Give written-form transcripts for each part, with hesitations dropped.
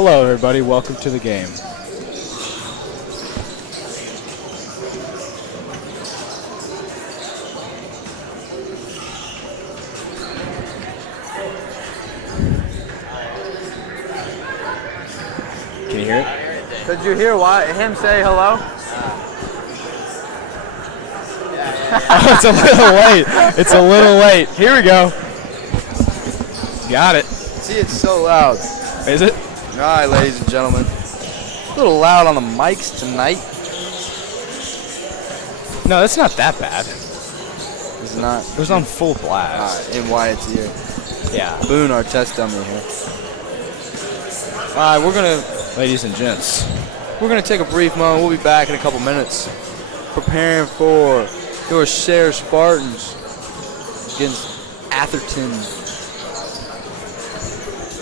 Hello, everybody. Welcome to the game. Can you hear it? Did you hear him say hello? Oh, it's a little late. It's a little late. Here we go. Got it. See, it's so loud. Is it? All right, ladies and gentlemen. A little loud on the mics tonight. No, it's not that bad. It's not. It was on full blast. In Wyatt's ear. Yeah. Boone, our test dummy here. All right, Ladies and gents. we're gonna take a brief moment. We'll be back in a couple minutes, preparing for your Sayre Spartans against Atherton.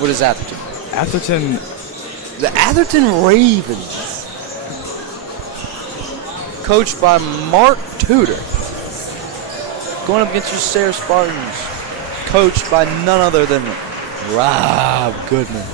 What is Atherton? Atherton. The Atherton Ravens, coached by Mark Tudor, going up against your Sayre Spartans, coached by none other than Rob Goodman.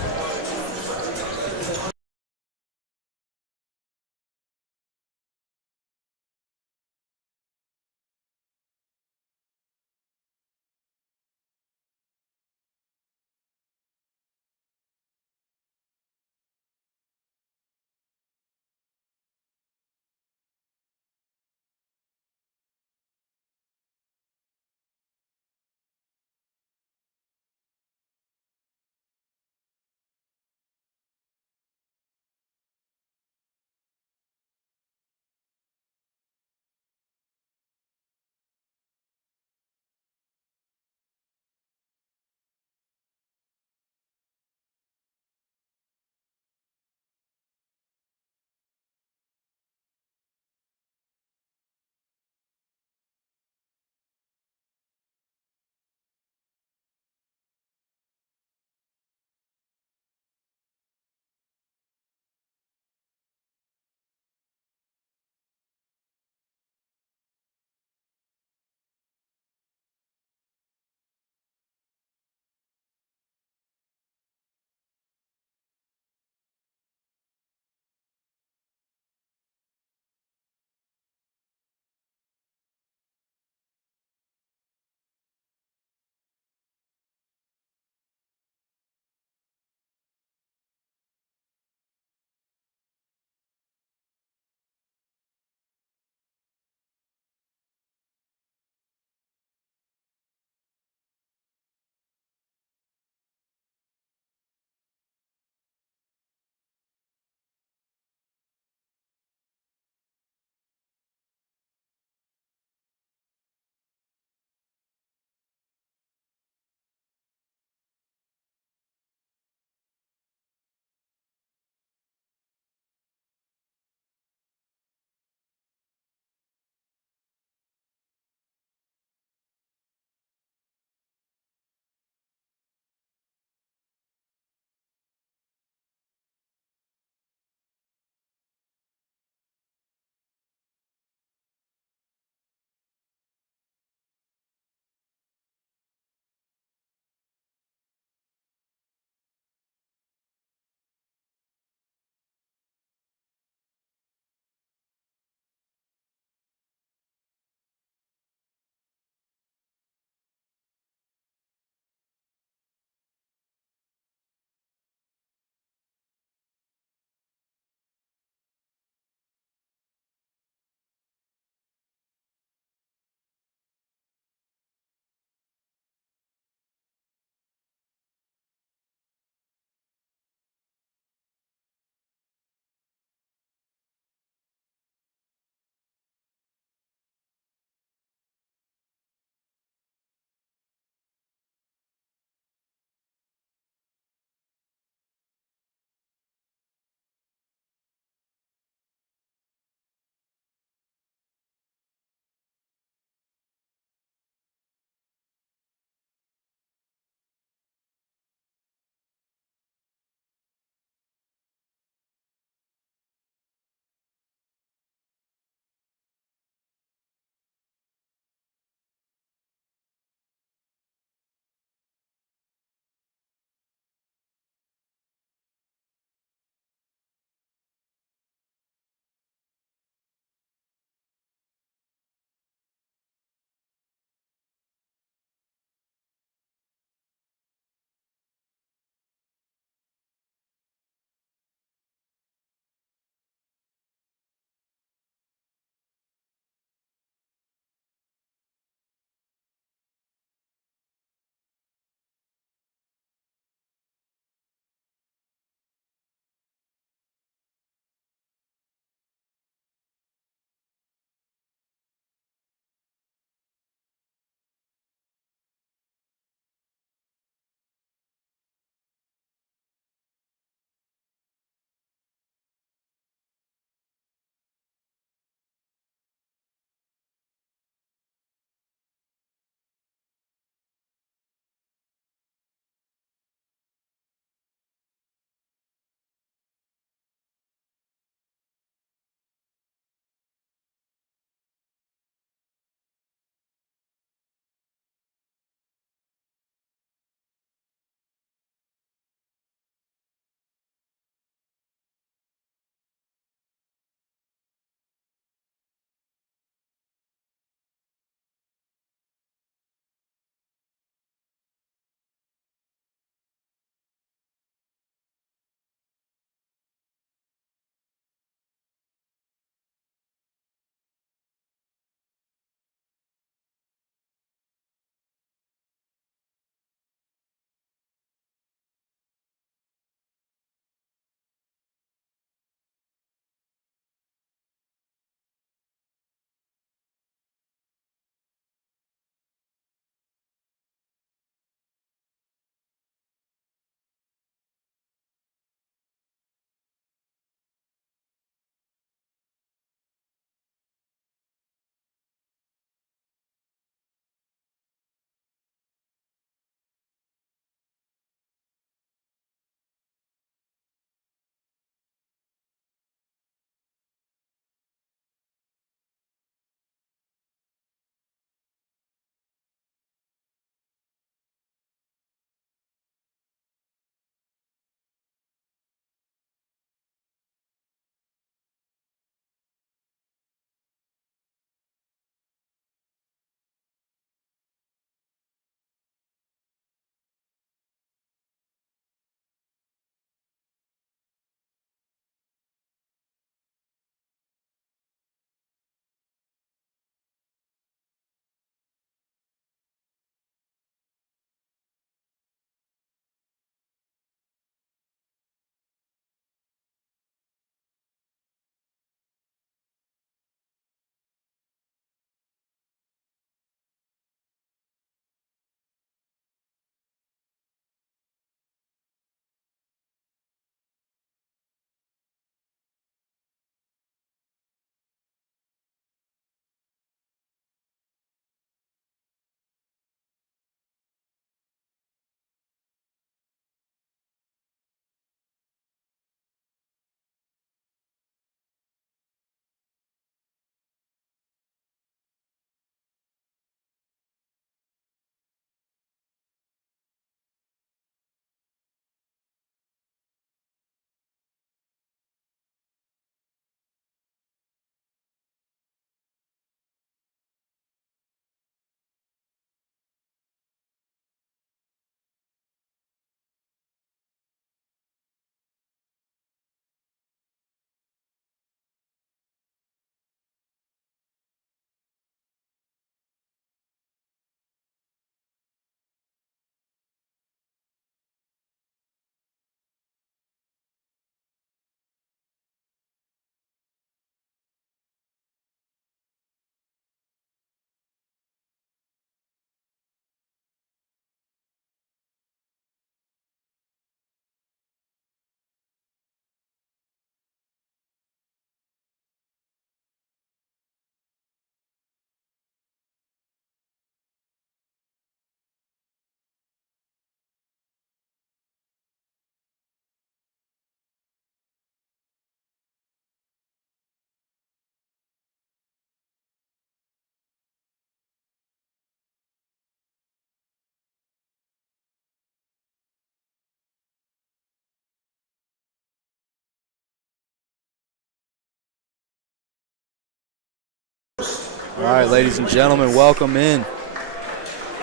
All right, ladies and gentlemen, welcome in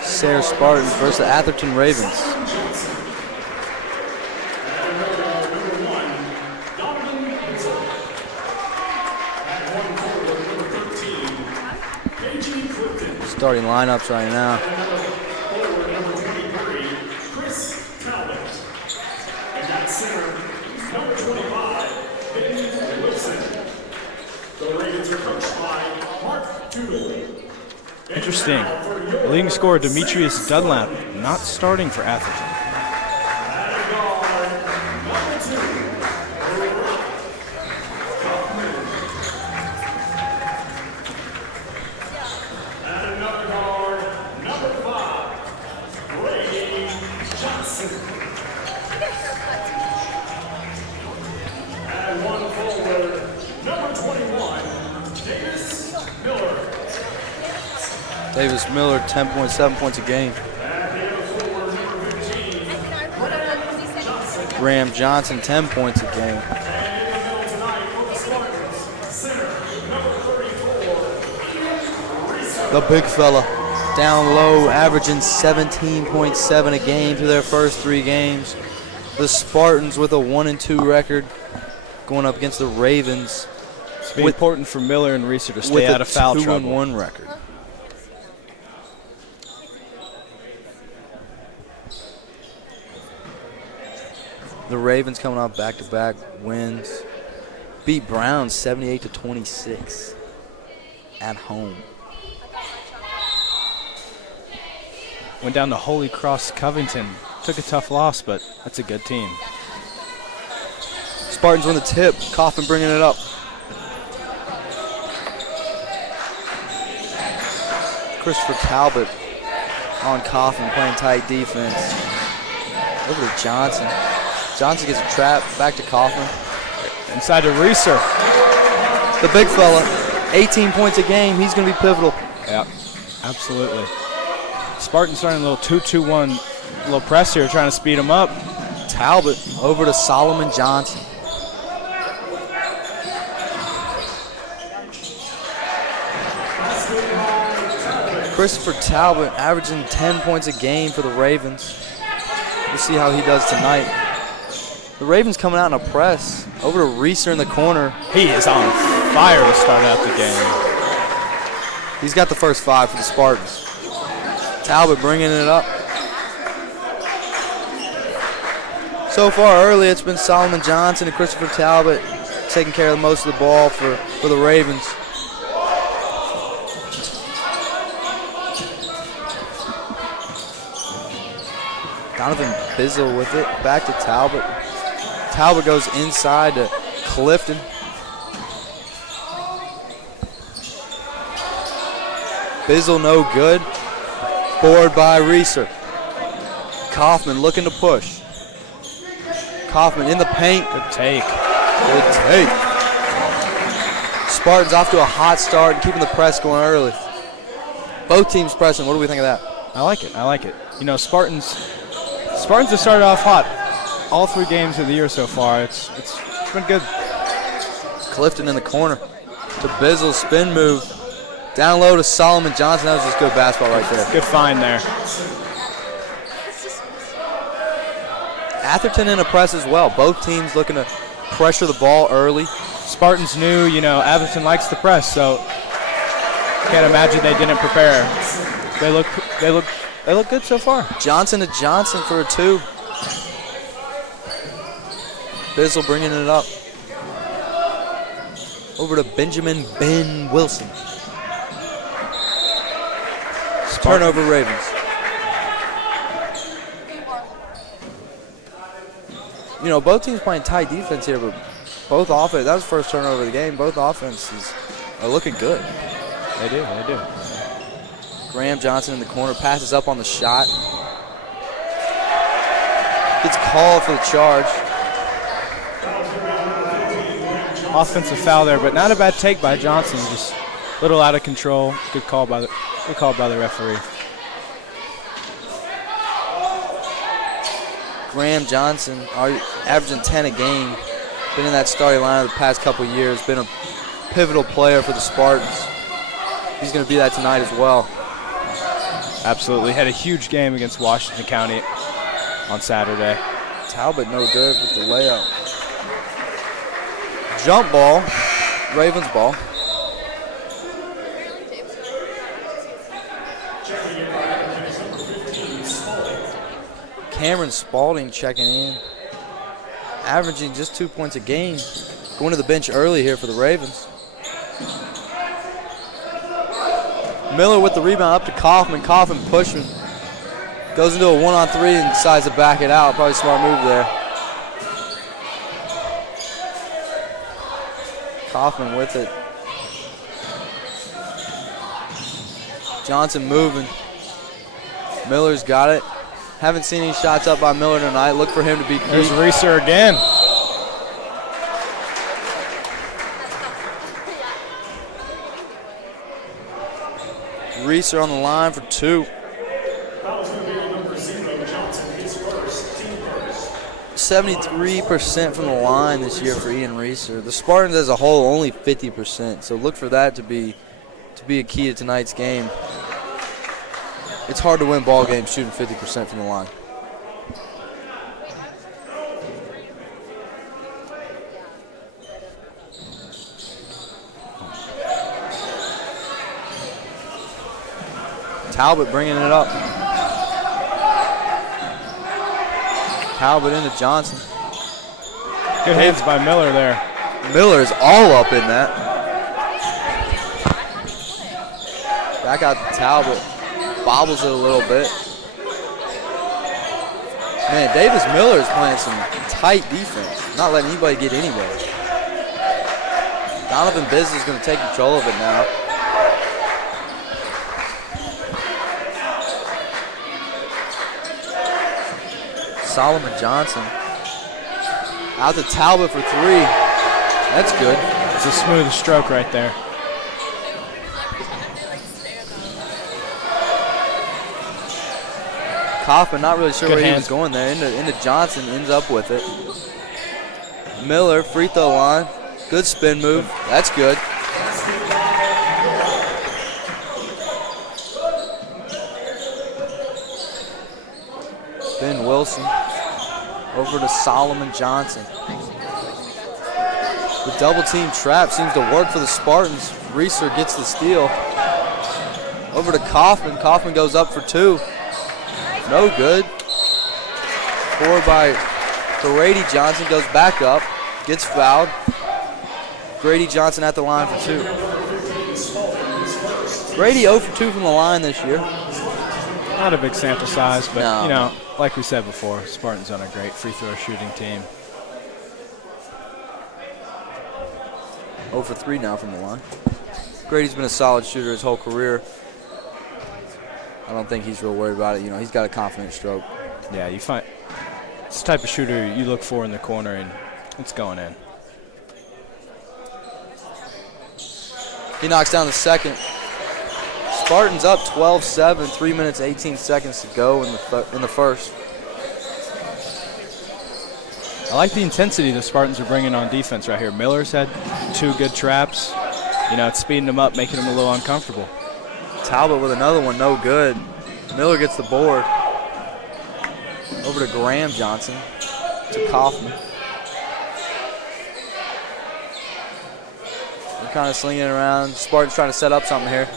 Sayre Spartans versus the Atherton Ravens. Starting lineups right now. Interesting. The leading scorer, Demetrius Dunlap, not starting for Atherton. Davis Miller, 10.7 points a game. Graham Johnson, 10 points a game. The big fella, down low, averaging 17.7 a game through their first 3 games. The Spartans with a 1-2 record, going up against the Ravens. It's important for Miller and Reeser to stay out of foul trouble. With a 2-1 record. The Ravens coming off back-to-back wins. Beat Brown 78-26 at home. Went down to Holy Cross Covington. Took a tough loss, but that's a good team. Spartans win the tip. Kaufman bringing it up. Christopher Talbot on Kaufman playing tight defense. Over to Johnson. Johnson gets a trap, back to Kaufman. Inside to Reeser. The big fella, 18 points a game. He's going to be pivotal. Yep, absolutely. Spartan starting a little 2-2-1, little press here, trying to speed him up. Talbot over to Solomon Johnson. Christopher Talbot averaging 10 points a game for the Ravens. We'll see how he does tonight. The Ravens coming out in a press. Over to Reeser in the corner. He is on fire to start out the game. He's got the first 5 for the Spartans. Talbot bringing it up. So far early, it's been Solomon Johnson and Christopher Talbot taking care of most of the ball for the Ravens. Donovan Bizzle with it. Back to Talbot. Talbot goes inside to Clifton. Bizzle no good. Board by Reeser. Kaufman looking to push. Kaufman in the paint. Good take. Good take. Spartans off to a hot start and keeping the press going early. Both teams pressing. What do we think of that? I like it. I like it. You know, Spartans have started off hot. All 3 games of the year so far. It's been good. Clifton in the corner to Bizzle, spin move. Down low to Solomon Johnson. That was just good basketball right there. Good find there. Atherton in a press as well. Both teams looking to pressure the ball early. Spartans knew, you know, Atherton likes the press, so can't imagine they didn't prepare. They look good so far. Johnson to Johnson for a 2. Bizzle bringing it up. Over to Benjamin Ben Wilson. Turnover Ravens. You know, both teams playing tight defense here, but both offense, that was the first turnover of the game. Both offenses are looking good. They do. Graham Johnson in the corner, passes up on the shot. Gets called for the charge. Offensive foul there, but not a bad take by Johnson. Just a little out of control. Good call by the referee. Graham Johnson averaging 10 a game. Been in that starting lineup the past couple of years. Been a pivotal player for the Spartans. he's going to be that tonight as well. Absolutely. Had a huge game against Washington County on Saturday. Talbot no good with the layup. Jump ball, Ravens ball. Cameron Spalding checking in, averaging just 2 points a game. Going to the bench early here for the Ravens. Miller with the rebound up to Kaufman. Kaufman pushing. Goes into a 1-on-3 and decides to back it out. Probably a smart move there. Kaufman with it. Johnson moving. Miller's got it. Haven't seen any shots up by Miller tonight. Look for him to be key. There's Reeser again. Reeser on the line for 2. 73% from the line this year for Ian Reeser. The Spartans as a whole only 50%, so look for that to be a key to tonight's game. It's hard to win ball games shooting 50% from the line. Talbot bringing it up. Talbot into Johnson. Good hands by Miller there. Miller is all up in that. Back out to Talbot. Bobbles it a little bit. Man, Davis Miller is playing some tight defense. Not letting anybody get anywhere. Donovan Bisley is going to take control of it now. Solomon Johnson. Out to Talbot for 3. That's good. It's a smooth stroke right there. Kaufman not really sure Good where he hands. was going there. Into Johnson, ends up with it. Miller, free throw line. Good spin move. That's good. Ben Wilson over to Solomon Johnson. The double team trap seems to work for the Spartans. Reeser gets the steal. Over to Kaufman. Kaufman goes up for 2. No good. Forward by Grady Johnson, goes back up, gets fouled. Grady Johnson at the line for 2. Grady 0 for 2 from the line this year. Not a big sample size, but No. you know, like we said before, Spartans on a great free throw shooting team. 0 for 3 now from the line. Grady's been a solid shooter his whole career. I don't think he's real worried about it. You know, he's got a confident stroke. Yeah, you find it's the type of shooter you look for in the corner, and it's going in. He knocks down the second. Spartans up 12-7, 3 minutes, 18 seconds to go in the first. I like the intensity the Spartans are bringing on defense right here. Miller's had 2 good traps. You know, it's speeding them up, making them a little uncomfortable. Talbot with another one, no good. Miller gets the board. Over to Graham Johnson, to Kaufman. They're kind of slinging it around. Spartans trying to set up something here.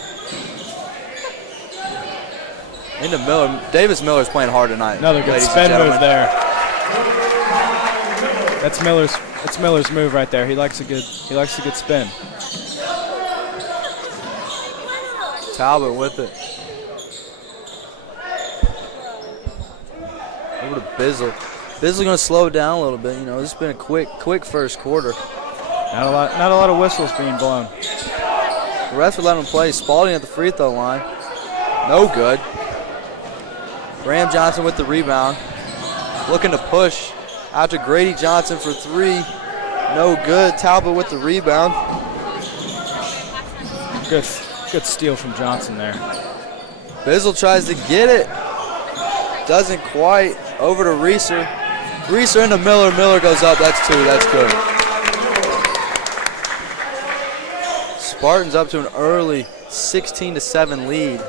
Into Miller. Davis Miller's playing hard tonight. Another good ladies spin and gentlemen. move there. That's Miller's move right there. He likes a good spin. Talbot with it. Over to Bizzle. Bizzle going to slow it down a little bit. You know, this has been a quick first quarter. Not a lot of whistles being blown. The refs are letting him play. Spalding at the free throw line. No good. Graham Johnson with the rebound. Looking to push. Out to Grady Johnson for 3. No good. Talbot with the rebound. Good steal from Johnson there. Bizzle tries to get it. Doesn't quite. Over to Reeser. Reeser into Miller. Miller goes up. That's 2. That's good. Spartans up to an early 16-7 lead.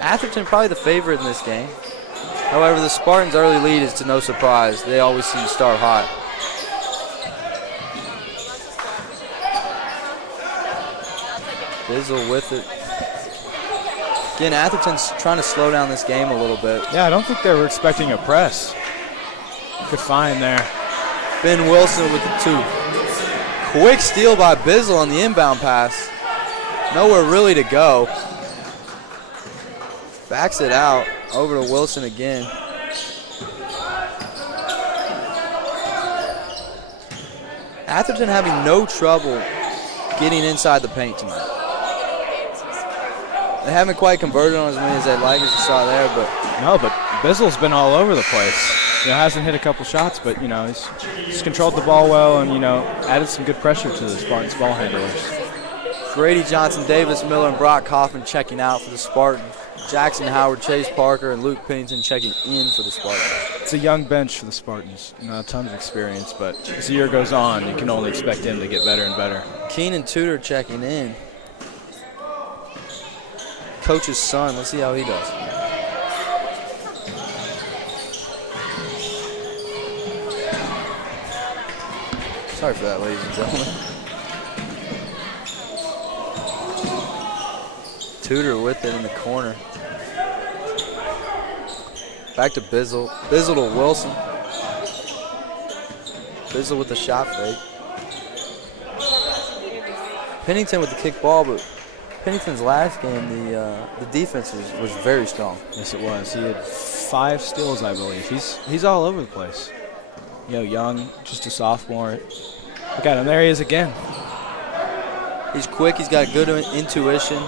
Atherton probably the favorite in this game. However, the Spartans' early lead is to no surprise. They always seem to start hot. Bizzle with it. Again, Atherton's trying to slow down this game a little bit. Yeah, I don't think they were expecting a press. Good find there. Ben Wilson with the 2. Quick steal by Bizzle on the inbound pass. Nowhere really to go. Backs it out. Over to Wilson again. Atherton having no trouble getting inside the paint tonight. They haven't quite converted on as many as they'd like, as you saw there, but no, but Bizzle's been all over the place. Hasn't hit a couple shots, but he's controlled the ball well and added some good pressure to the Spartans ball handlers. Grady Johnson, Davis Miller, and Brock Kaufman checking out for the Spartans. Jackson Howard, Chase Parker, and Luke Pennington checking in for the Spartans. It's a young bench for the Spartans. A ton of experience, but as the year goes on, you can only expect him to get better and better. Keenan Tudor checking in. Coach's son, let's see how he does. Sorry for that, ladies and gentlemen. Tudor with it in the corner. Back to Bizzle. Bizzle to Wilson. Bizzle with the shot fake. Pennington with the kick ball, but Pennington's last game, the defense was very strong. Yes, it was. He had 5 steals, I believe. He's all over the place. Young, just a sophomore. Look at him. There he is again. He's quick. He's got good intuition.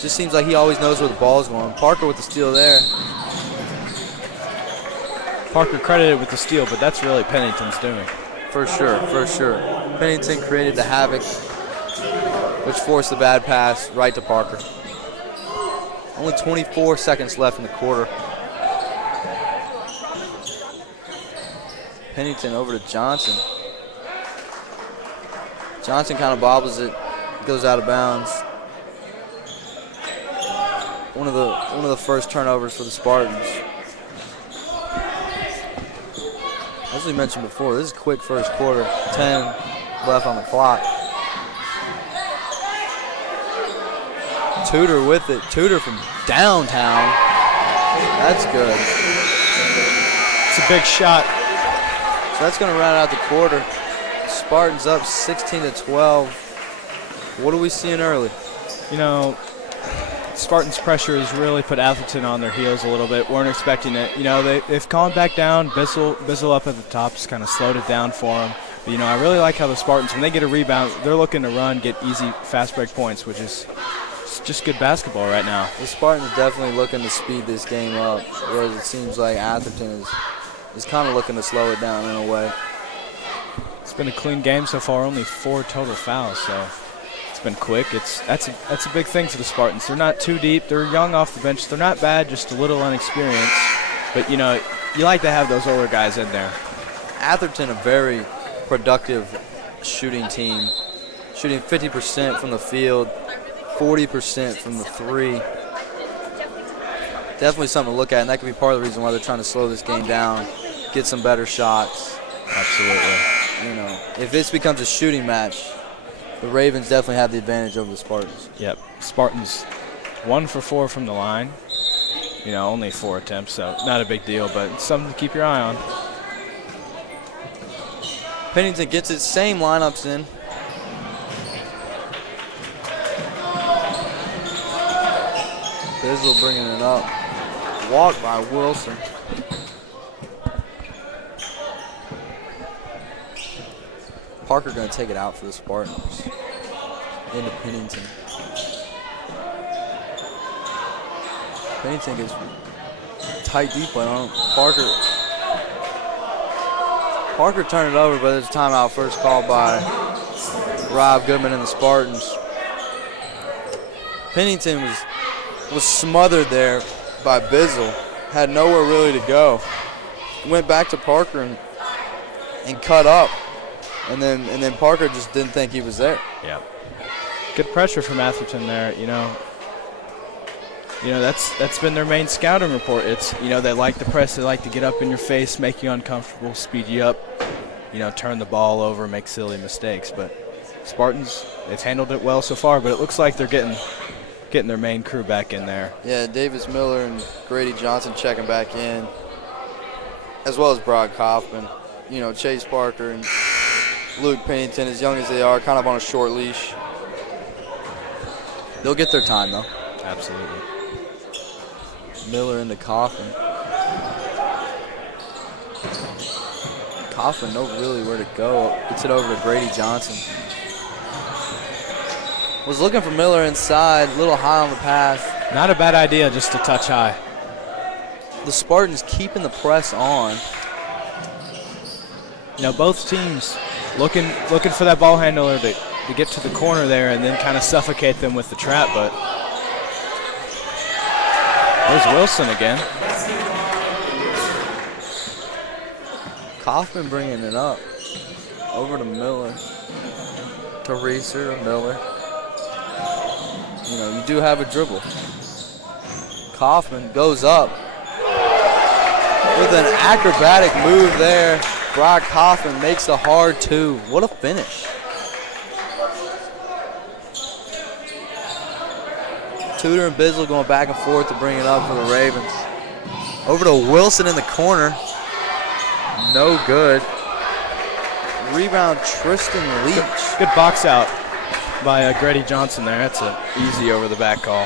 Just seems like he always knows where the ball's going. Parker with the steal there. Parker credited with the steal, but that's really Pennington's doing. For sure, for sure. Pennington created the havoc, which forced the bad pass right to Parker. Only 24 seconds left in the quarter. Pennington over to Johnson. Johnson kind of bobbles it, goes out of bounds. One of the first turnovers for the Spartans. As we mentioned before, this is a quick first quarter. 10 left on the clock. Tudor with it. Tudor from downtown. That's good. It's a big shot. So that's going to round out the quarter. Spartans up 16-12. What are we seeing early? Spartans' pressure has really put Atherton on their heels a little bit. Weren't expecting it. They've calmed back down. Bizzle up at the top just kind of slowed it down for them. But, I really like how the Spartans, when they get a rebound, they're looking to run, get easy, fast break points, which is just good basketball right now. The Spartans definitely looking to speed this game up, whereas it seems like Atherton is kind of looking to slow it down in a way. It's been a clean game so far, only 4 total fouls, so it's been quick. That's a big thing for the Spartans. They're not too deep. They're young off the bench. They're not bad, just a little unexperienced. But, you like to have those older guys in there. Atherton, a very productive shooting team, shooting 50% from the field, 40% from the 3. Definitely something to look at, and that could be part of the reason why they're trying to slow this game down, get some better shots. Absolutely. If this becomes a shooting match, the Ravens definitely have the advantage over the Spartans. Yep. Spartans 1 for 4 from the line. Only 4 attempts, so not a big deal, but it's something to keep your eye on. Pennington gets its same lineups in. Bizzle bringing it up. Walk by Wilson. Parker going to take it out for the Spartans. Into Pennington. Pennington gets tight deep one on Parker turned it over, but there's a timeout first called by Rob Goodman and the Spartans. Pennington was smothered there by Bizzle. Had nowhere really to go. Went back to Parker and cut up. And then Parker just didn't think he was there. Yeah. Good pressure from Atherton there. That's been their main scouting report. It's, they like to press, they like to get up in your face, make you uncomfortable, speed you up, turn the ball over, make silly mistakes. But Spartans, they've handled it well so far, but it looks like they're getting their main crew back in there. Yeah, Davis Miller and Grady Johnson checking back in, as well as Brock Kaufman. Chase Parker and Luke Pennington, as young as they are, kind of on a short leash. They'll get their time, though. Absolutely. Miller into Kaufman. Kaufman knows really where to go. Gets it over to Grady Johnson. Was looking for Miller inside, a little high on the pass. Not a bad idea, just a touch high. The Spartans keeping the press on. Both teams looking for that ball handler to get to the corner there and then kind of suffocate them with the trap, but there's Wilson again. Kaufman bringing it up. Over to Miller. To Reeser, to Miller. You do have a dribble. Kaufman goes up with an acrobatic move there. Brock Kaufman makes the hard two. What a finish. Tudor and Bizzle going back and forth to bring it up for the Ravens. Over to Wilson in the corner. No good. Rebound, Tristan Leach. Good box out by Grady Johnson there. That's an easy over the back call.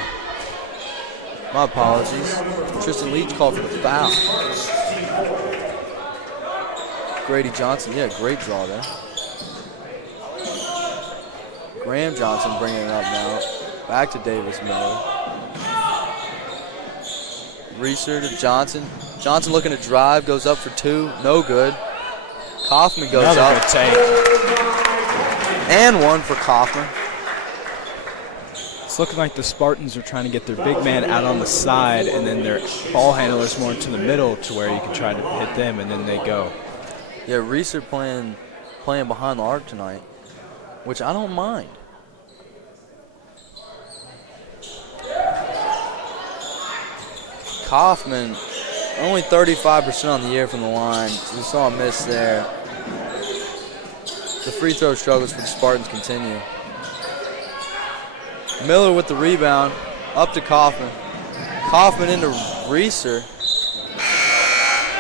My apologies. Tristan Leach called for the foul. Grady Johnson, yeah, great draw there. Graham Johnson bringing it up now. Back to Davis Miller. Reeser to Johnson. Johnson looking to drive, goes up for two, no good. Kaufman goes Another up. Good take. And one for Kaufman. It's looking like the Spartans are trying to get their big man out on the side and then their ball handlers more into the middle to where you can try to hit them and then they go. Yeah, Reeser playing behind the arc tonight, which I don't mind. Kaufman, only 35% on the year from the line. We saw a miss there. The free throw struggles for the Spartans continue. Miller with the rebound, up to Kaufman. Kaufman into Reeser.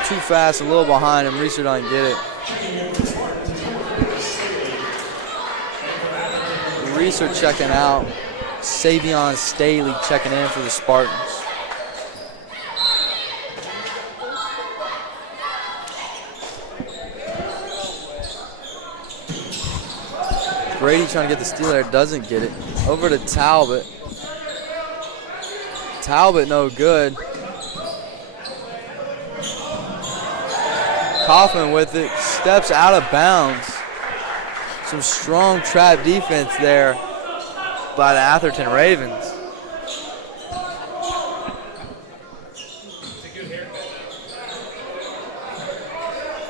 Too fast, a little behind him. Reeser doesn't get it. Reeser checking out. Savion Staley checking in for the Spartans. Brady trying to get the steal there, doesn't get it. Over to Talbot. Talbot no good. Kaufman with it, steps out of bounds. Some strong trap defense there by the Atherton Ravens.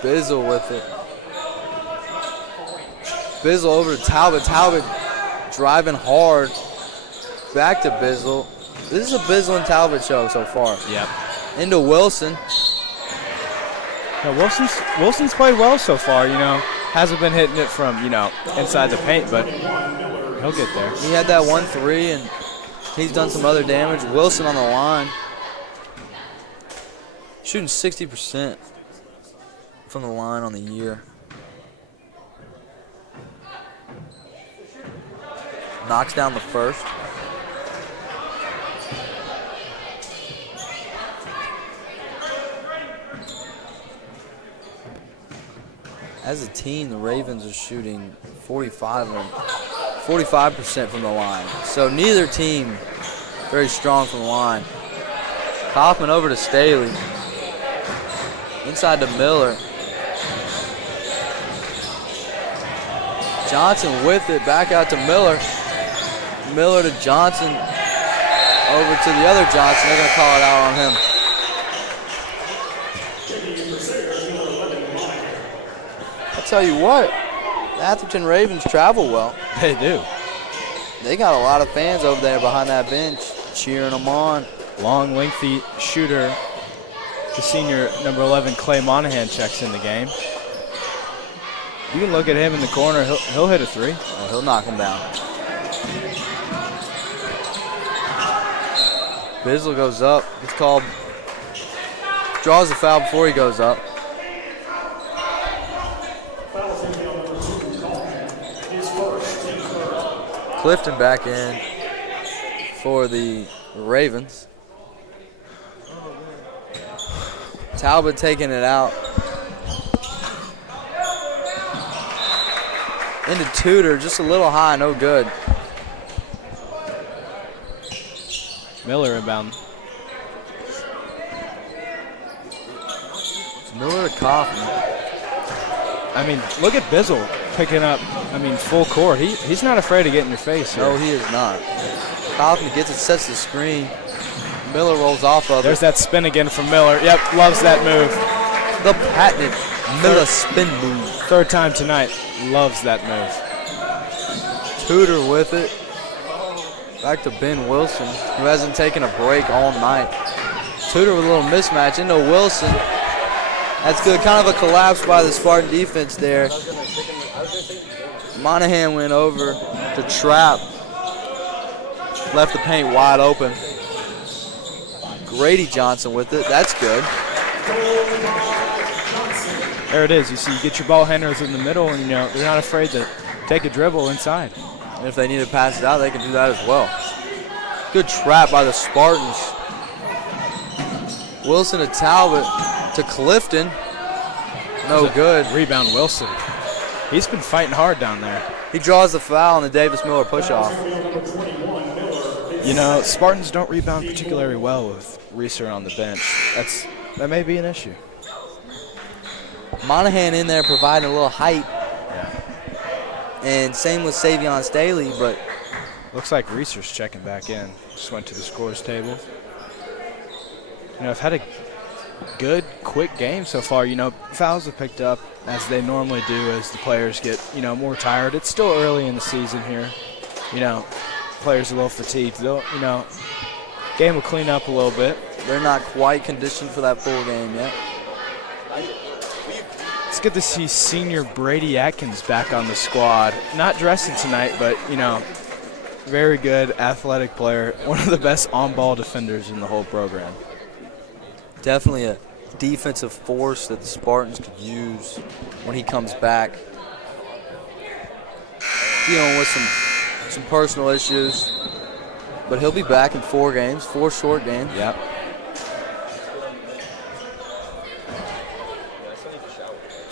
Bizzle with it. Bizzle over to Talbot. Talbot driving hard. Back to Bizzle. This is a Bizzle and Talbot show so far. Yep. Into Wilson. Yeah, Wilson's played well so far, Hasn't been hitting it from, inside the paint, but he'll get there. He had that 1-3, and he's done some other damage. Wilson on the line. Shooting 60% from the line on the year. Knocks down the first. As a team, the Ravens are shooting 45% from the line. So neither team very strong from the line. Kaufman over to Staley. Inside to Miller. Johnson with it, back out to Miller. Miller to Johnson. Over to the other Johnson. They're going to call it out on him. I'll tell you what, The Atherton Ravens travel well. They do. They got a lot of fans over there behind that bench cheering them on. Long, lengthy shooter. The senior, number 11, Clay Monahan, checks in the game. You can look at him in the corner. He'll hit a three. Oh, he'll knock him down. Bizzle goes up. It's called. Draws the foul before he goes up. Clifton back in for the Ravens. Talbot taking it out. Into Tudor, just a little high, no good. Miller inbound. Miller to Kaufman. I mean, look at Bizzle picking up, full court. He's not afraid to get in your face here. No, he is not. Kaufman gets it, sets the screen. Miller rolls off of There's it. that spin again from Miller. Yep, loves that move. The patented Miller spin move. Third time tonight. Loves that move. Tudor with it. Back to Ben Wilson, who hasn't taken a break all night. Tudor with a little mismatch into Wilson. That's good. Kind of a collapse by the Spartan defense there. Monahan went over to trap. Left the paint wide open. Grady Johnson with it. That's good. There it is. You see, you get your ball handlers in the middle, and they're not afraid to take a dribble inside. And if they need to pass it out, they can do that as well. Good trap by the Spartans. Wilson to Talbot to Clifton. No good. Rebound Wilson. He's been fighting hard down there. He draws the foul on the Davis Miller push-off. Spartans don't rebound particularly well with Reeser on the bench. That may be an issue. Monahan in there providing a little height. Yeah. And same with Savion Staley, but looks like Reeser's checking back in. Just went to the scores table. I've had a good, quick game so far. Fouls have picked up as they normally do as the players get, more tired. It's still early in the season here. Players are a little fatigued. Game will clean up a little bit. They're not quite conditioned for that full game yet. It's good to see senior Brady Atkins back on the squad. Not dressing tonight, but, very good athletic player. One of the best on-ball defenders in the whole program. Definitely a defensive force that the Spartans could use when he comes back. Dealing with some personal issues, but he'll be back in 4 games, 4 short games. Yep.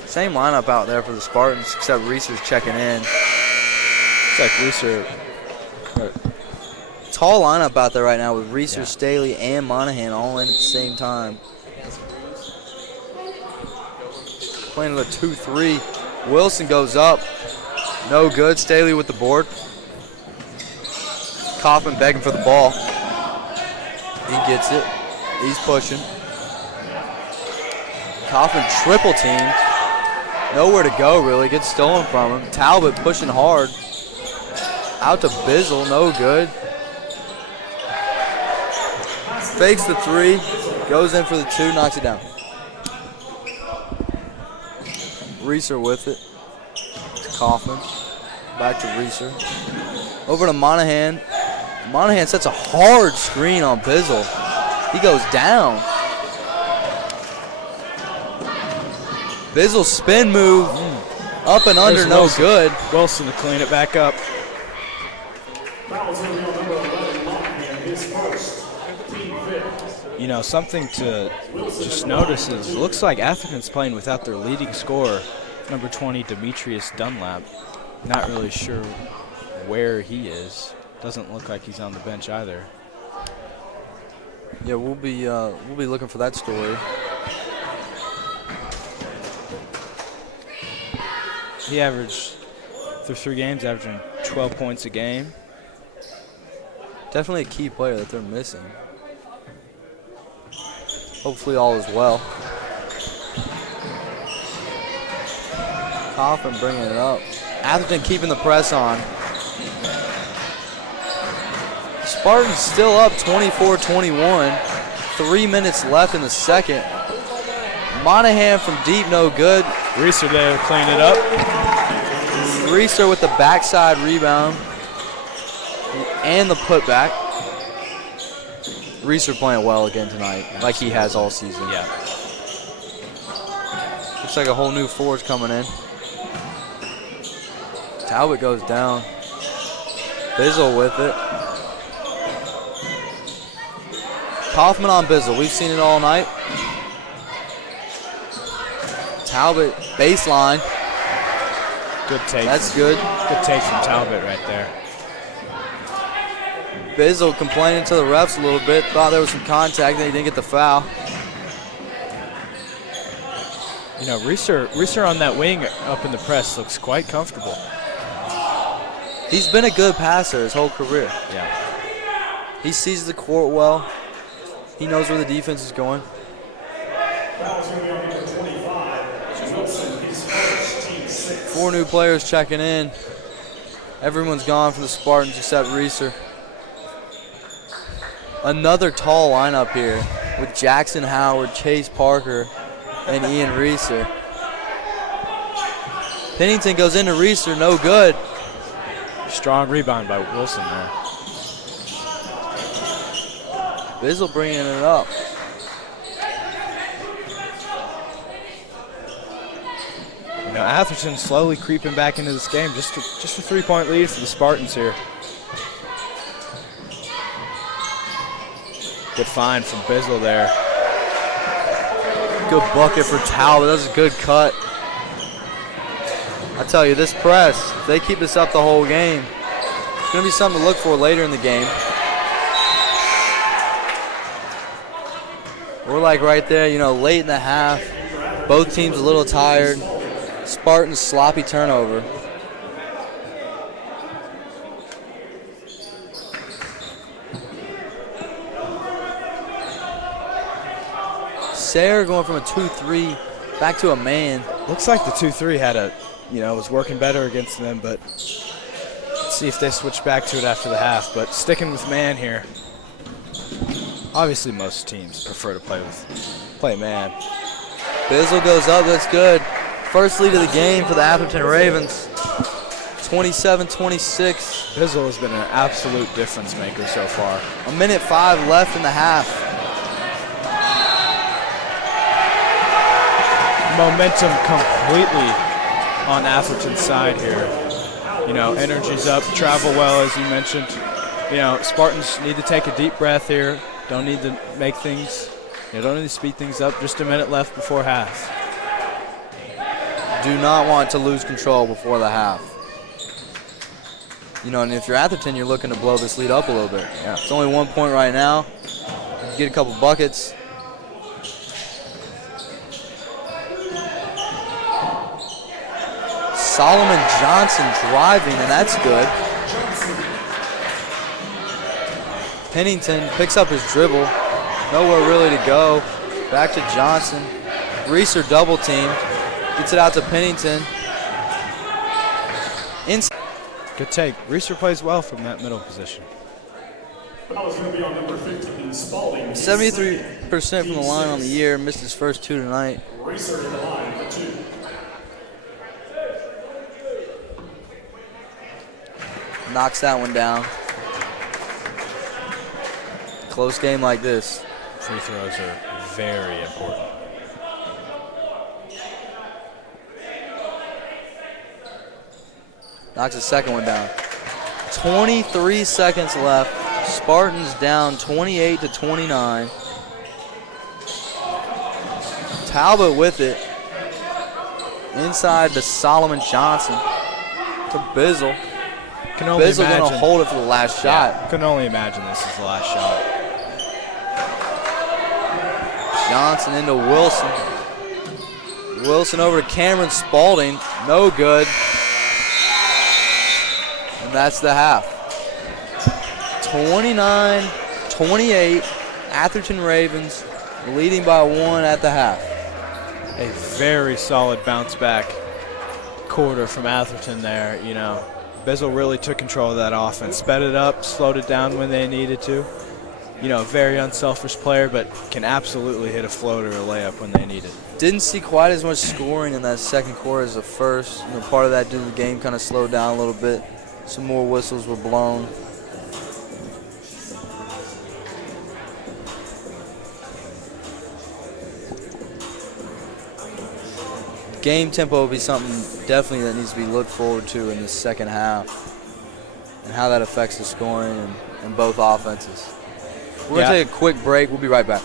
Same lineup out there for the Spartans, except Reeser's checking in. It's like Reeser. Tall lineup out there right now with Reeser, Yeah. Staley, and Monahan all in at the same time. Playing with a 2-3. Wilson goes up. No good. Staley with the board. Kaufman begging for the ball. He gets it. He's pushing. Kaufman triple teamed. Nowhere to go, really. Gets stolen from him. Talbot pushing hard. Out to Bizzle. No good. Fakes the 3. Goes in for the 2. Knocks it down. Reeser with it. To Kaufman. Back to Reeser. Over to Monahan. Monahan sets a hard screen on Bizzle. He goes down. Bizzle spin move. Up and under, There's no Wilson. good. Wilson to clean it back up. Something to just notice is it looks like Atherton's playing without their leading scorer, number 20, Demetrius Dunlap. Not really sure where he is. Doesn't look like he's on the bench either. Yeah, we'll be looking for that story. He averaged, through 3 games, averaging 12 points a game. Definitely a key player that they're missing. Hopefully all is well. Kaufman bringing it up. Atherton keeping the press on. Spartans still up 24-21. 3 minutes left in the second. Monahan from deep, no good. Reeser there to clean it up. Reeser with the backside rebound and the putback. Reeser playing well again tonight, like he has all season. Yeah. Looks like a whole new force coming in. Talbot goes down. Bizzle with it. Kaufman on Bizzle. We've seen it all night. Talbot baseline. Good take. That's good. Good take from Talbot right there. Bizzle complaining to the refs a little bit. Thought there was some contact, and he didn't get the foul. You know, Reeser on that wing up in the press looks quite comfortable. He's been a good passer his whole career. Yeah. He sees the court well. He knows where the defense is going. Four new players checking in. Everyone's gone for the Spartans except Reeser. Another tall lineup here with Jackson Howard, Chase Parker, and Ian Reeser. Pennington goes into Reeser, no good. Strong rebound by Wilson there. Bizzle bringing it up. You know, Atherton slowly creeping back into this game. Just a 3-point lead for the Spartans here. Good find from Bizzle there. Good bucket for Talbot. That was a good cut. I tell you, this press, if they keep this up the whole game, it's going to be something to look for later in the game. We're like right there, you know, late in the half. Both teams a little tired. Spartans sloppy turnover. Sayre going from a 2-3 back to a man. Looks like the 2-3 had a, you know, was working better against them, but let's see if they switch back to it after the half. But sticking with man here. Obviously, most teams prefer to play man. Bizzle goes up, that's good. First lead of the game for the Atherton Ravens. 27-26. Bizzle has been an absolute difference maker so far. 1:05 left in the half. Momentum completely on Atherton's side here. You know, energy's up, travel well, as you mentioned. You know, Spartans need to take a deep breath here. Don't need to make things, you know, don't need to speed things up. Just a minute left before half. Do not want to lose control before the half. You know, and if you're Atherton, you're looking to blow this lead up a little bit. Yeah. It's only 1 point right now. You get a couple buckets. Solomon Johnson driving, and that's good. Pennington picks up his dribble. Nowhere really to go. Back to Johnson. Reeser double teamed. Gets it out to Pennington. Good take. Reeser plays well from that middle position. 73% from the line on the year. Missed his first two tonight. Reeser in the line for two. Knocks that one down. Close game like this. Free throws are very important. Knocks the second one down. 23 seconds left. Spartans down 28-29. Talbot with it. Inside to Solomon Johnson. To Bizzle. Bizzle going to hold it for the last shot. Yeah, can only imagine this is the last shot. Johnson into Wilson. Wilson over to Cameron Spalding. No good. And that's the half. 29-28. Atherton Ravens leading by one at the half. A very solid bounce back quarter from Atherton there, you know, Bizzle really took control of that offense, sped it up, slowed it down when they needed to. You know, a very unselfish player, but can absolutely hit a floater or layup when they need it. Didn't see quite as much scoring in that second quarter as the first. You know, part of that due to the game kind of slowed down a little bit. Some more whistles were blown. Game tempo will be something definitely that needs to be looked forward to in the second half, and how that affects the scoring in both offenses. We're going to take a quick break. We'll be right back.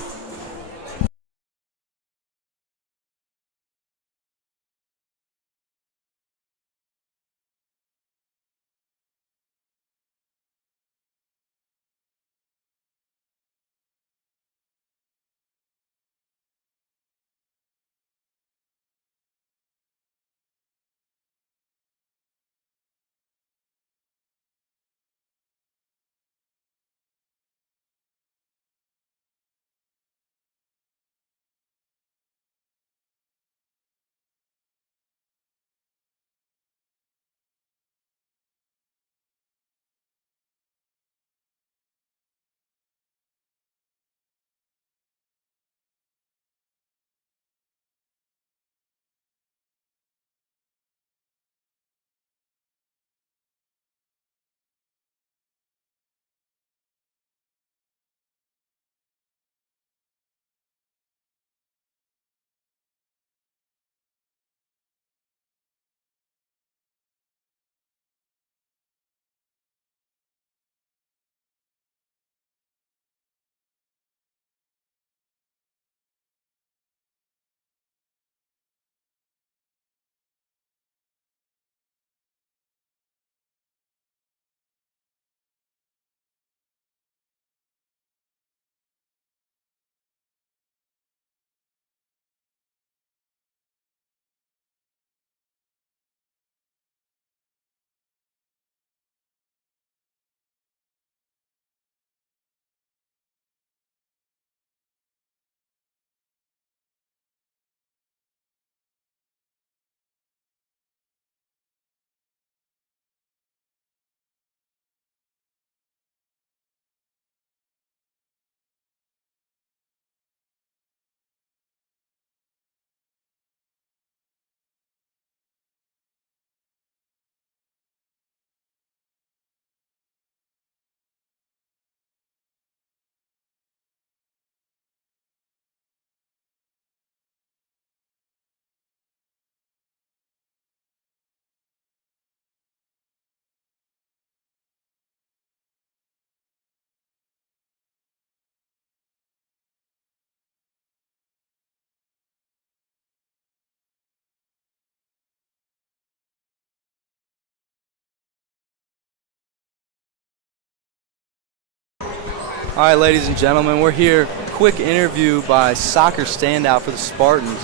All right, ladies and gentlemen, we're here. Quick interview by soccer standout for the Spartans,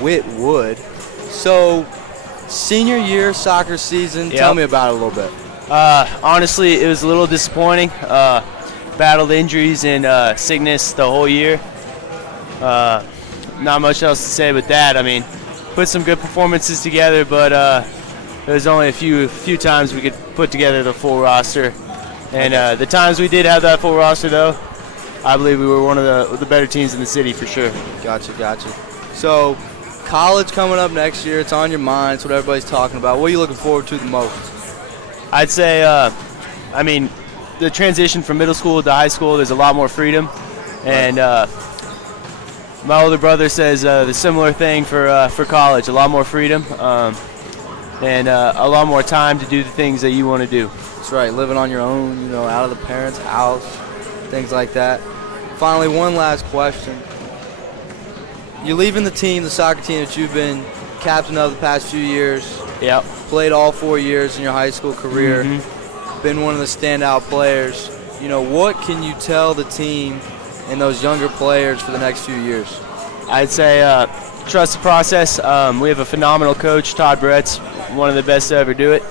Whit Wood. So, senior year soccer season, tell me about it a little bit. Honestly, it was a little disappointing. Battled injuries and sickness the whole year. Not much else to say but that. I mean, put some good performances together, but there was only a few times we could put together the full roster. And the times we did have that full roster, though, I believe we were one of the better teams in the city for sure. Gotcha. So, college coming up next year, it's on your mind, it's what everybody's talking about. What are you looking forward to the most? I'd say, I mean, the transition from middle school to high school, there's a lot more freedom. And my older brother says the similar thing for college, a lot more freedom and a lot more time to do the things that you want to do. That's right, living on your own, you know, out of the parents' house, things like that. Finally, one last question. You're leaving the team, the soccer team that you've been captain of the past few years. Yep. Played all 4 years in your high school career. Been one of the standout players. You know, what can you tell the team and those younger players for the next few years? I'd say trust the process. We have a phenomenal coach, Todd Brett's one of the best to ever do it.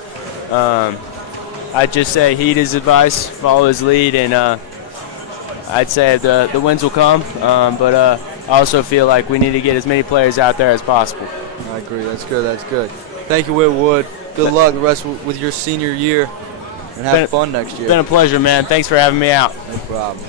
I'd just say heed his advice, follow his lead, and I'd say the wins will come. But I also feel like we need to get as many players out there as possible. I agree. That's good. Thank you, Whitwood. Good luck the rest with your senior year, and have fun next year. Been a pleasure, man. Thanks for having me out. No problem.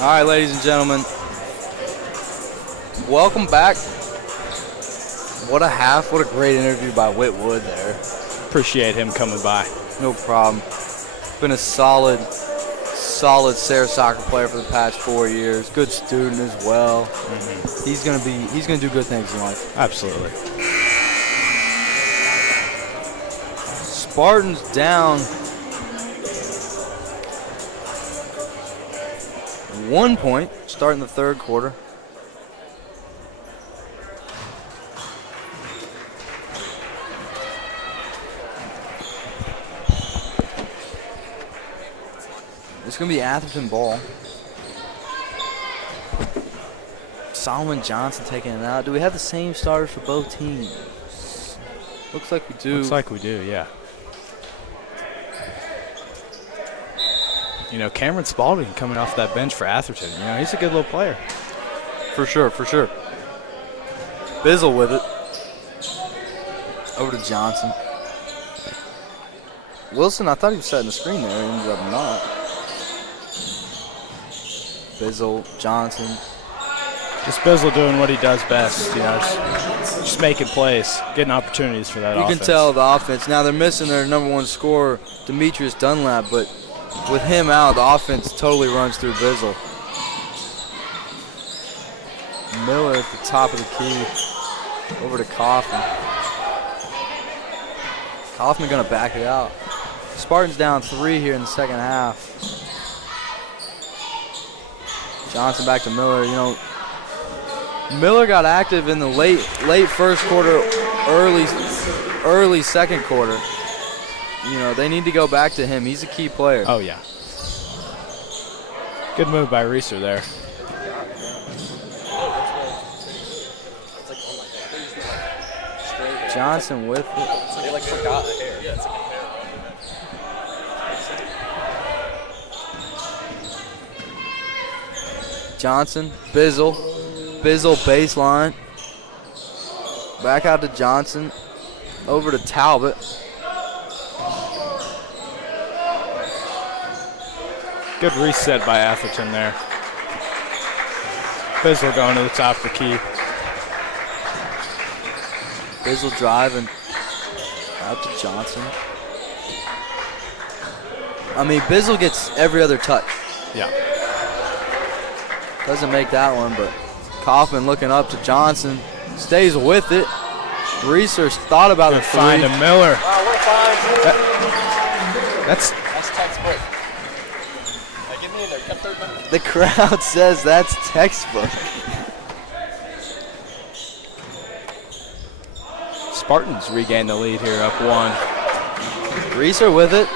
All right, ladies and gentlemen, welcome back. What a half. What a great interview by Whitwood there. Appreciate him coming by. No problem. Been a solid Sayre soccer player for the past 4 years. Good student as well. He's gonna do good things in life. Absolutely. Spartans down 1 point, starting the third quarter. It's going to be Atherton ball. Solomon Johnson taking it out. Do we have the same starters for both teams? Looks like we do. Looks like we do, yeah. You know, Cameron Spalding coming off that bench for Atherton. You know, he's a good little player. For sure, for sure. Bizzle with it. Over to Johnson. Wilson, I thought he was setting the screen there. He ended up not. Bizzle, Johnson. Just Bizzle doing what he does best, you know, just making plays, getting opportunities for that offense. You can tell the offense. Now they're missing their number one scorer, Demetrius Dunlap, but with him out, the offense totally runs through Bizzle. Miller at the top of the key. Over to Kaufman. Kaufman going to back it out. Spartans down 3 here in the second half. Johnson back to Miller. You know, Miller got active in the late first quarter, early second quarter. You know, they need to go back to him. He's a key player. Oh, yeah. Good move by Reeser there. Johnson with it. They like forgot a hair. Yeah, it's like a hair. Johnson, Bizzle baseline. Back out to Johnson. Over to Talbot. Good reset by Atherton there. Bizzle going to the top of the key. Bizzle driving out to Johnson. I mean, Bizzle gets every other touch. Yeah. Doesn't make that one, but Kaufman looking up to Johnson. Stays with it. Reeser thought about Good the find to three. Miller. Wow, we're fine. That's That's textbook. Like, get me in there. Cut third minute. The crowd says that's textbook. Spartans regain the lead here, up 1. Reeser with it.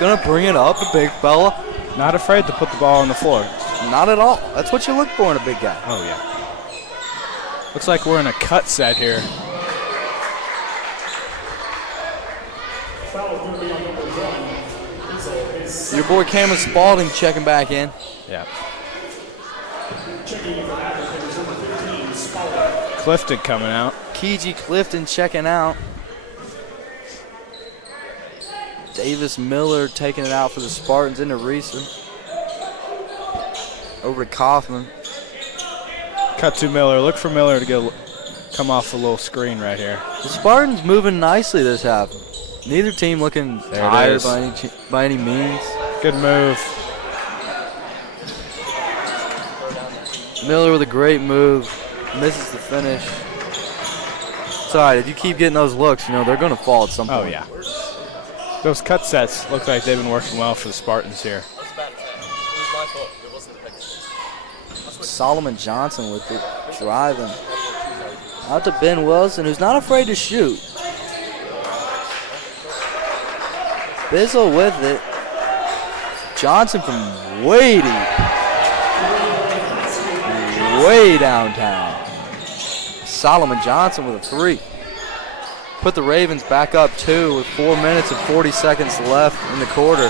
Gonna bring it up, the big fella. Not afraid to put the ball on the floor. Not at all. That's what you look for in a big guy. Oh, yeah. Looks like we're in a cut set here. Foul going to be on number 1. Bizzle is Your boy Cameron Spalding checking back in. Yeah. checking in for Atherton is number 15, Spalding. Clifton coming out. Keeji Clifton checking out. Davis Miller taking it out for the Spartans into Reeser. Over to Kaufman. Cut to Miller. Look for Miller to come off a little screen right here. The Spartans moving nicely this half. Neither team looking There it tired is. by any means. Good move. Miller with a great move. Misses the finish. It's all right. If you keep getting those looks, you know, they're going to fall at some point. Oh, yeah. Those cut sets look like they've been working well for the Spartans here. That's bad. It was my fault. It wasn't the picture. Solomon Johnson with it, driving. Out to Ben Wilson, who's not afraid to shoot. Bizzle with it. Johnson from way deep. Way downtown. Solomon Johnson with a 3. Put the Ravens back up 2 with 4 minutes and 40 seconds left in the quarter.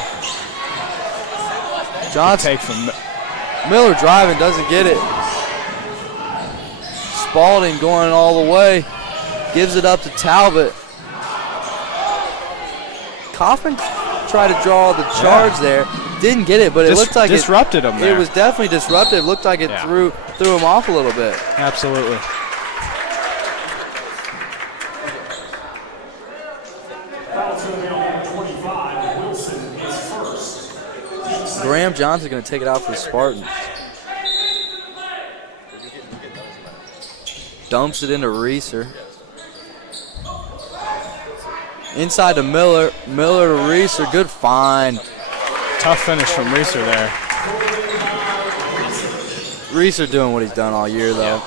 Johnson. Take from Miller driving, doesn't get it. Spalding going all the way. Gives it up to Talbot. Kaufman tried to draw the charge there. Didn't get it, but it looked like disrupted him there. It was definitely disruptive. Looked like it Yeah. threw him off a little bit. Absolutely. Foul's going to be on number 25. Wilson is first. Graham Johnson's going to take it out for the Spartans. Dumps it into Reeser. Inside to Miller. Miller to Reeser. Good find. Tough finish from Reeser there. Reeser doing what he's done all year, though.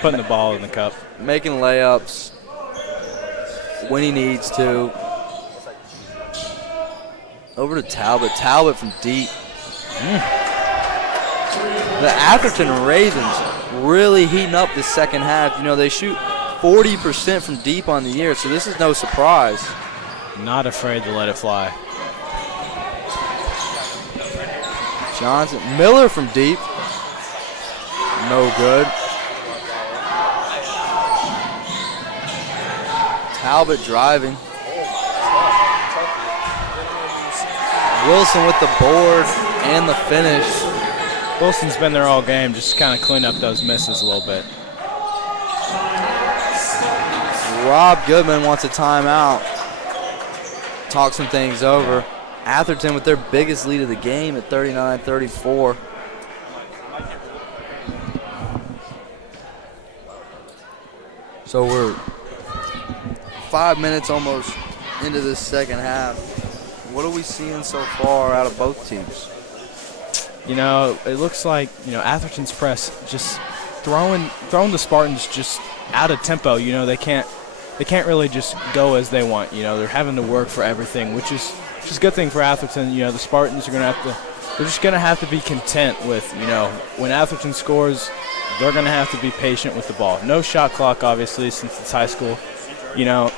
Putting the ball in the cup. Making layups when he needs to. Over to Talbot. Talbot from deep. The Atherton Ravens really heating up this second half. You know, they shoot 40% from deep on the year, so this is no surprise. Not afraid to let it fly. Johnson. Miller from deep. No good. Talbot driving. Wilson with the board and the finish. Wilson's been there all game, just kind of clean up those misses a little bit. Rob Goodman wants a timeout. Talk some things over. Atherton with their biggest lead of the game at 39-34. So we're 5 minutes almost into this second half. What are we seeing so far out of both teams? You know, it looks like, you know, Atherton's press just throwing the Spartans just out of tempo. You know, they can't really just go as they want. You know, they're having to work for everything, which is a good thing for Atherton. You know, the Spartans are they're just gonna have to be content with, you know, when Atherton scores, they're gonna have to be patient with the ball. No shot clock, obviously, since it's high school. You know,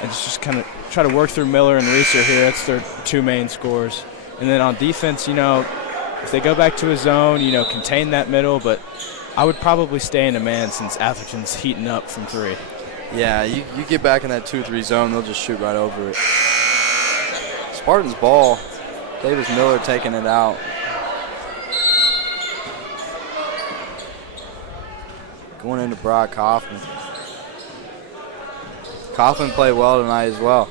and just kind of try to work through Miller and Reeser here. That's their two main scorers. And then on defense, you know, if they go back to a zone, contain that middle, but I would probably stay in a man since Atherton's heating up from 3. Yeah, you get back in that 2-3 zone, they'll just shoot right over it. Spartans ball. Davis Miller taking it out. Going into Brock Kaufman. Kaufman played well tonight as well.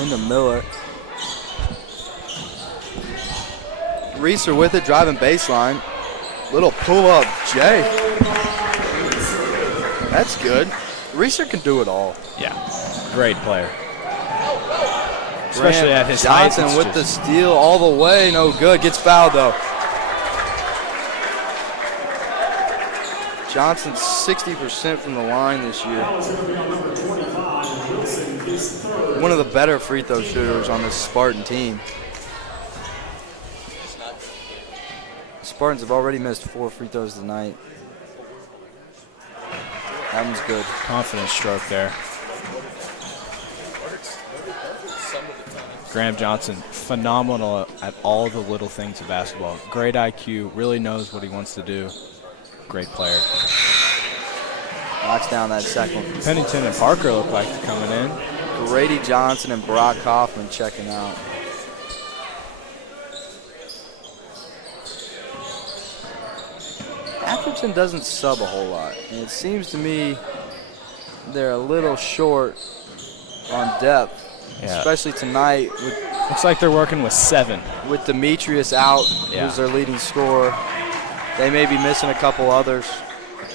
Into Miller. Reeser with it, driving baseline. Little pull-up, Jay. That's good. Reeser can do it all. Yeah, great player. Especially Graham at his height. Johnson with the steal all the way. No good. Gets fouled, though. Johnson 60% from the line this year. One of the better free throw shooters on this Spartan team. Spartans have already missed 4 free throws tonight. That one's good. Confident stroke there. Graham Johnson, phenomenal at all the little things of basketball. Great IQ, really knows what he wants to do. Great player. Knocks down that second one. Pennington and Parker look like they're coming in. Grady Johnson and Brock Kaufman checking out. Atherton doesn't sub a whole lot. And it seems to me they're a little short on depth, especially tonight Looks like they're working with 7. with Demetrius out, who's their leading scorer. They may be missing a couple others.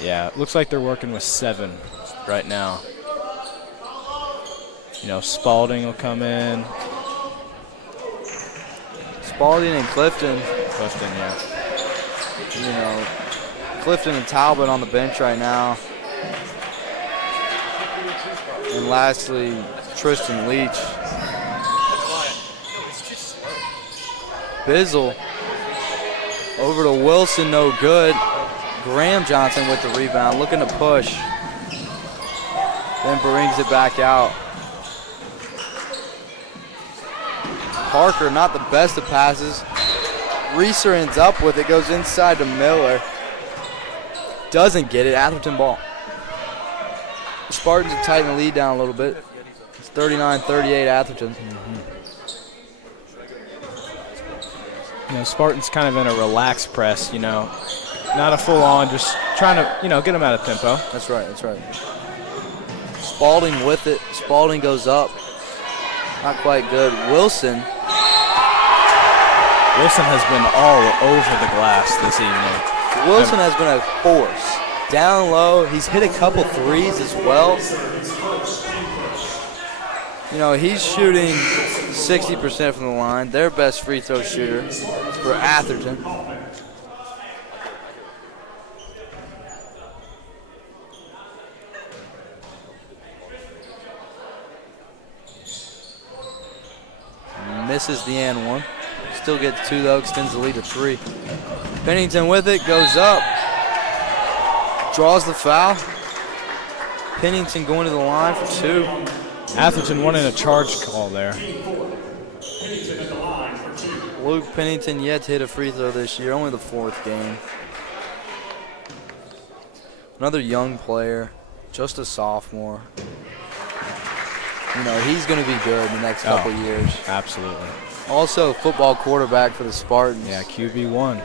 Yeah, looks like they're working with 7 right now. Spalding will come in. Spalding and Clifton. Clifton, yeah. Clifton and Talbot on the bench right now. And lastly, Tristan Leach. Bizzle over to Wilson, no good. Graham Johnson with the rebound, looking to push. Then brings it back out. Parker, not the best of passes. Reeser ends up with it, goes inside to Miller. Doesn't get it, Atherton ball. The Spartans have tightened the lead down a little bit. It's 39-38 Atherton. Spartans kind of in a relaxed press, not a full-on, just trying to, get them out of tempo. That's right, that's right. Spalding with it. Spalding goes up. Not quite good. Wilson has been all over the glass this evening. Wilson has been a force. Down low, he's hit a couple threes as well. He's shooting 60% from the line. Their best free throw shooter for Atherton. Misses the and one. Still gets 2 though, extends the lead to 3. Pennington with it, goes up. Draws the foul. Pennington going to the line for 2. Atherton wanted a charge call there. Luke Pennington yet to hit a free throw this year, only the 4th game. Another young player, just a sophomore. He's going to be good in the next couple years. Absolutely. Also, football quarterback for the Spartans. Yeah, QB1.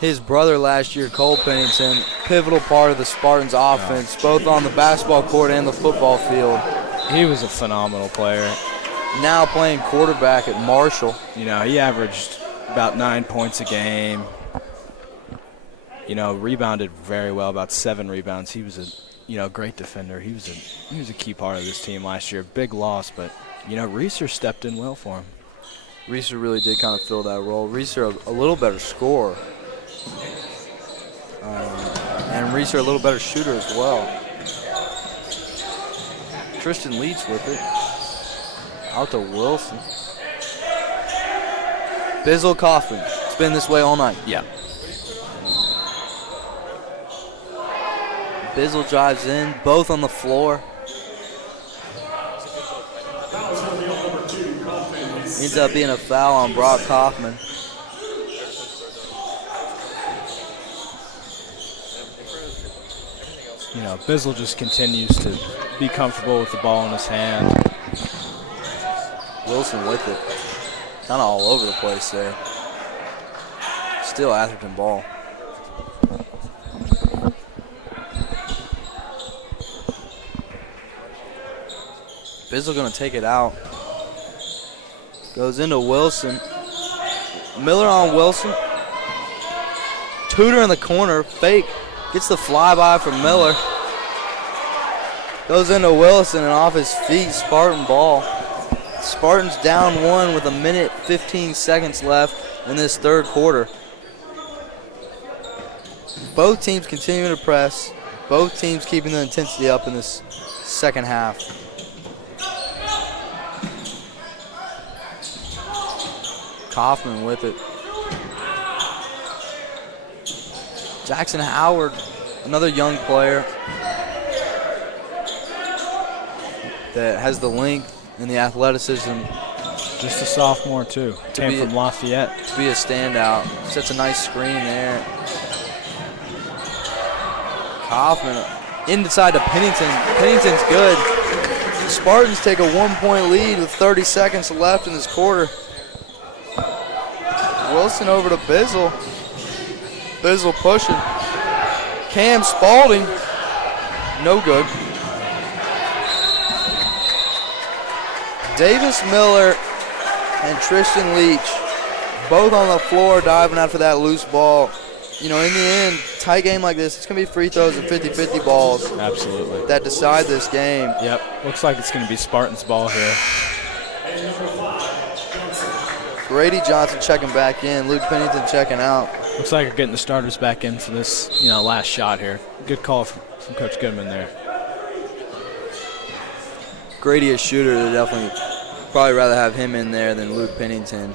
His brother last year, Cole Pennington, pivotal part of the Spartans offense, both on the basketball court and the football field. He was a phenomenal player. Now playing quarterback at Marshall. He averaged about 9 points a game. Rebounded very well, about 7 rebounds. He was a great defender. He was a key part of this team last year. Big loss, but Reeser stepped in well for him. Reeser really did kind of fill that role. Reeser a little better scorer. And Reeser a little better shooter as well. Tristan Leach with it. Out to Wilson. Bizzle Kaufman. It's been this way all night. Yeah. Bizzle drives in, both on the floor. Ends up being a foul on Brock Kaufman. You know, Bizzle just continues to be comfortable with the ball in his hand. Wilson with it. Kind of all over the place there. Still Atherton ball. Bizzle going to take it out. Goes into Wilson. Miller on Wilson. Tudor in the corner. Fake. Gets the flyby from Miller. Goes into Wilson and off his feet. Spartan ball. Spartans down 1 with 1:15 seconds left in this third quarter. Both teams continuing to press. Both teams keeping the intensity up in this second half. Kaufman with it. Jackson Howard, another young player that has the length and the athleticism. Just a sophomore, too. Came from Lafayette. To be a standout. Sets a nice screen there. Kaufman inside to Pennington. Pennington's good. The Spartans take a 1-point lead with 30 seconds left in this quarter. Wilson over to Bizzle. Bizzle pushing. Cam Spalding. No good. Davis Miller and Tristan Leach both on the floor diving after that loose ball. You know, in the end, tight game like this, it's going to be free throws and 50-50 balls. Absolutely. That decide this game. Yep. Looks like it's going to be Spartans ball here. Grady Johnson checking back in. Luke Pennington checking out. Looks like we're getting the starters back in for this, last shot here. Good call from Coach Goodman there. Grady, a shooter, they'd definitely probably rather have him in there than Luke Pennington.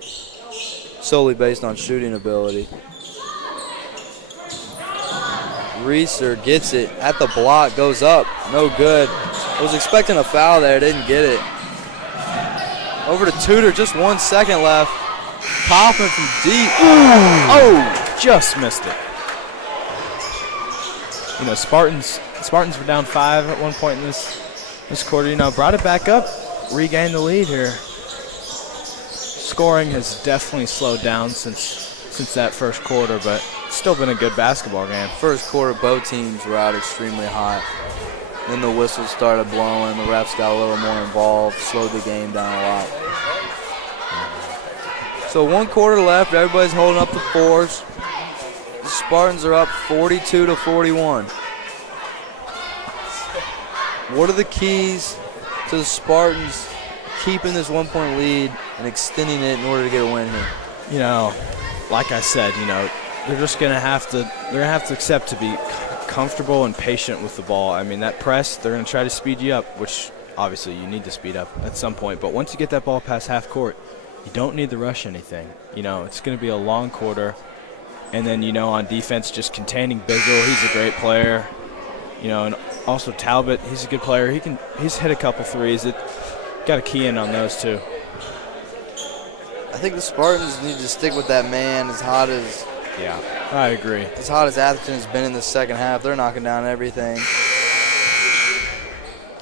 Solely based on shooting ability. Reeser gets it at the block, goes up, no good. Was expecting a foul there, didn't get it. Over to Tudor, just 1 second left. Kaufman from deep. Oh, just missed it. Spartans were down 5 at one point in this quarter. Brought it back up, regained the lead here. Scoring has definitely slowed down since that first quarter, but still been a good basketball game. First quarter, both teams were out extremely hot. Then the whistles started blowing. The refs got a little more involved, slowed the game down a lot. So 1 quarter left. Everybody's holding up the fours. The Spartans are up 42-41. What are the keys to the Spartans keeping this 1-point lead and extending it in order to get a win here? Like I said, they're just gonna have to accept to be comfortable and patient with the ball. I mean, that press, they're going to try to speed you up, which obviously you need to speed up at some point. But once you get that ball past half court, you don't need to rush anything. It's going to be a long quarter. And then, on defense, just containing Bizzle. He's a great player. And also Talbot, he's a good player. He's hit a couple threes. Got to key in on those too. I think the Spartans need to stick with that man as hot as Yeah, I agree. As hot as Atherton has been in the second half, they're knocking down everything.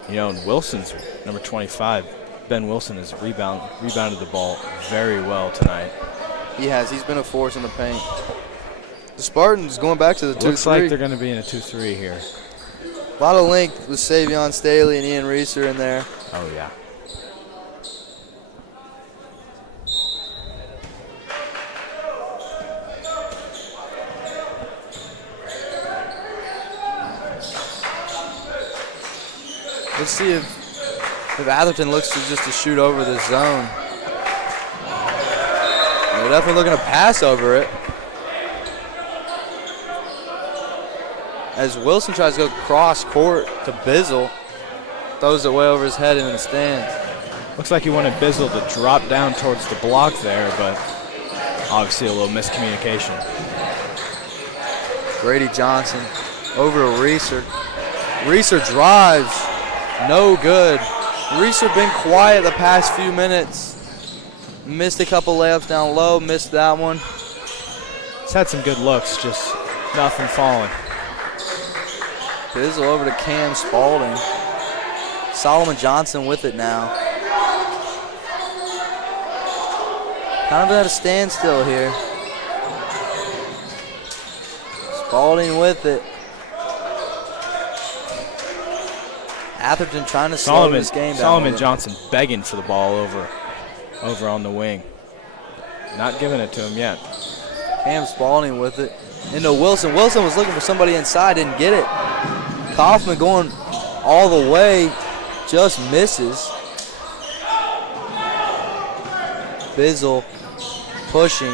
And Wilson's number 25, Ben Wilson, has rebounded the ball very well tonight. He has. He's been a force in the paint. The Spartans going back to the 2-3. Looks like they're going to be in a 2-3 here. A lot of length with Savion Staley and Ian Reeser in there. Oh, yeah. Let's see if Atherton looks to shoot over the zone. They're definitely looking to pass over it. As Wilson tries to go cross court to Bizzle, throws it way over his head in the stands. Looks like he wanted Bizzle to drop down towards the block there, but obviously a little miscommunication. Grady Johnson over to Reeser. Reeser drives. No good. Reeser been quiet the past few minutes. Missed a couple layups down low, missed that one. He's had some good looks, just nothing falling. Bizzle over to Cam Spalding. Solomon Johnson with it now. Kind of at a standstill here. Spalding with it. Atherton trying to slow this game down. Solomon Johnson begging for the ball over on the wing. Not giving it to him yet. Cam Spalding with it. Into Wilson. Wilson was looking for somebody inside, didn't get it. Kaufman going all the way, just misses. Bizzle pushing.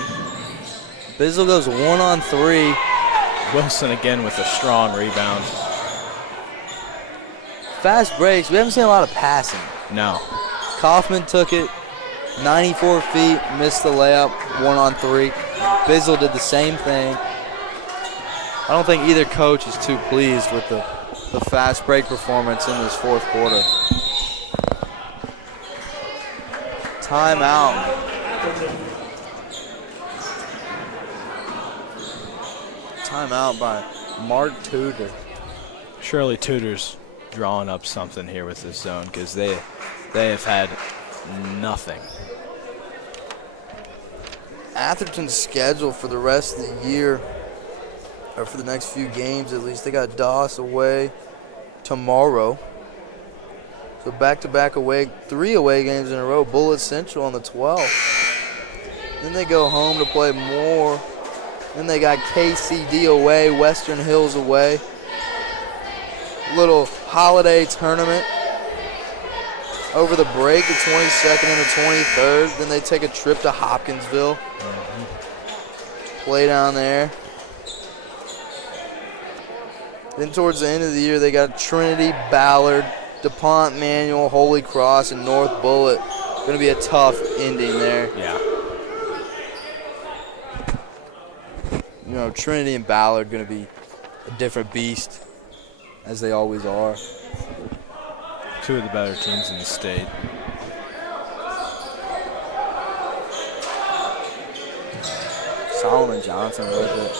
Bizzle goes 1-on-3. Wilson again with a strong rebound. Fast breaks. We haven't seen a lot of passing. No. Kaufman took it 94 feet, missed the layup, 1-on-3. Bizzle did the same thing. I don't think either coach is too pleased with the fast break performance in this fourth quarter. Timeout. Timeout by Mark Tudor. Surely Tudor's drawing up something here with this zone because they have had nothing. Atherton's schedule for the rest of the year, or for the next few games at least, they got Doss away tomorrow. So back-to-back away, 3 away games in a row. Bullitt Central on the 12th. Then they go home to play Moore. Then they got KCD away, Western Hills away. Little holiday tournament over the break, the 22nd and the 23rd. Then they take a trip to Hopkinsville. Play down there. Then towards the end of the year, they got Trinity, Ballard, DuPont, Manual, Holy Cross, and North Bullitt. Going to be a tough ending there. Yeah. You know, Trinity and Ballard going to be a different beast, as they always are. Two of the better teams in the state. Solomon Johnson with it.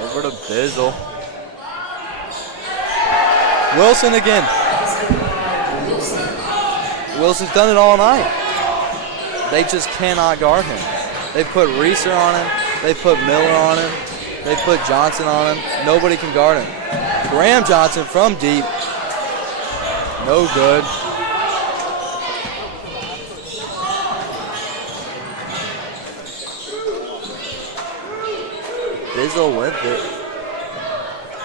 Over to Bizzle. Wilson again. Wilson's done it all night. They just cannot guard him. They put Reeser on him. They put Miller on him. They put Johnson on him. Nobody can guard him. Graham Johnson from deep. No good. Bizzle with it.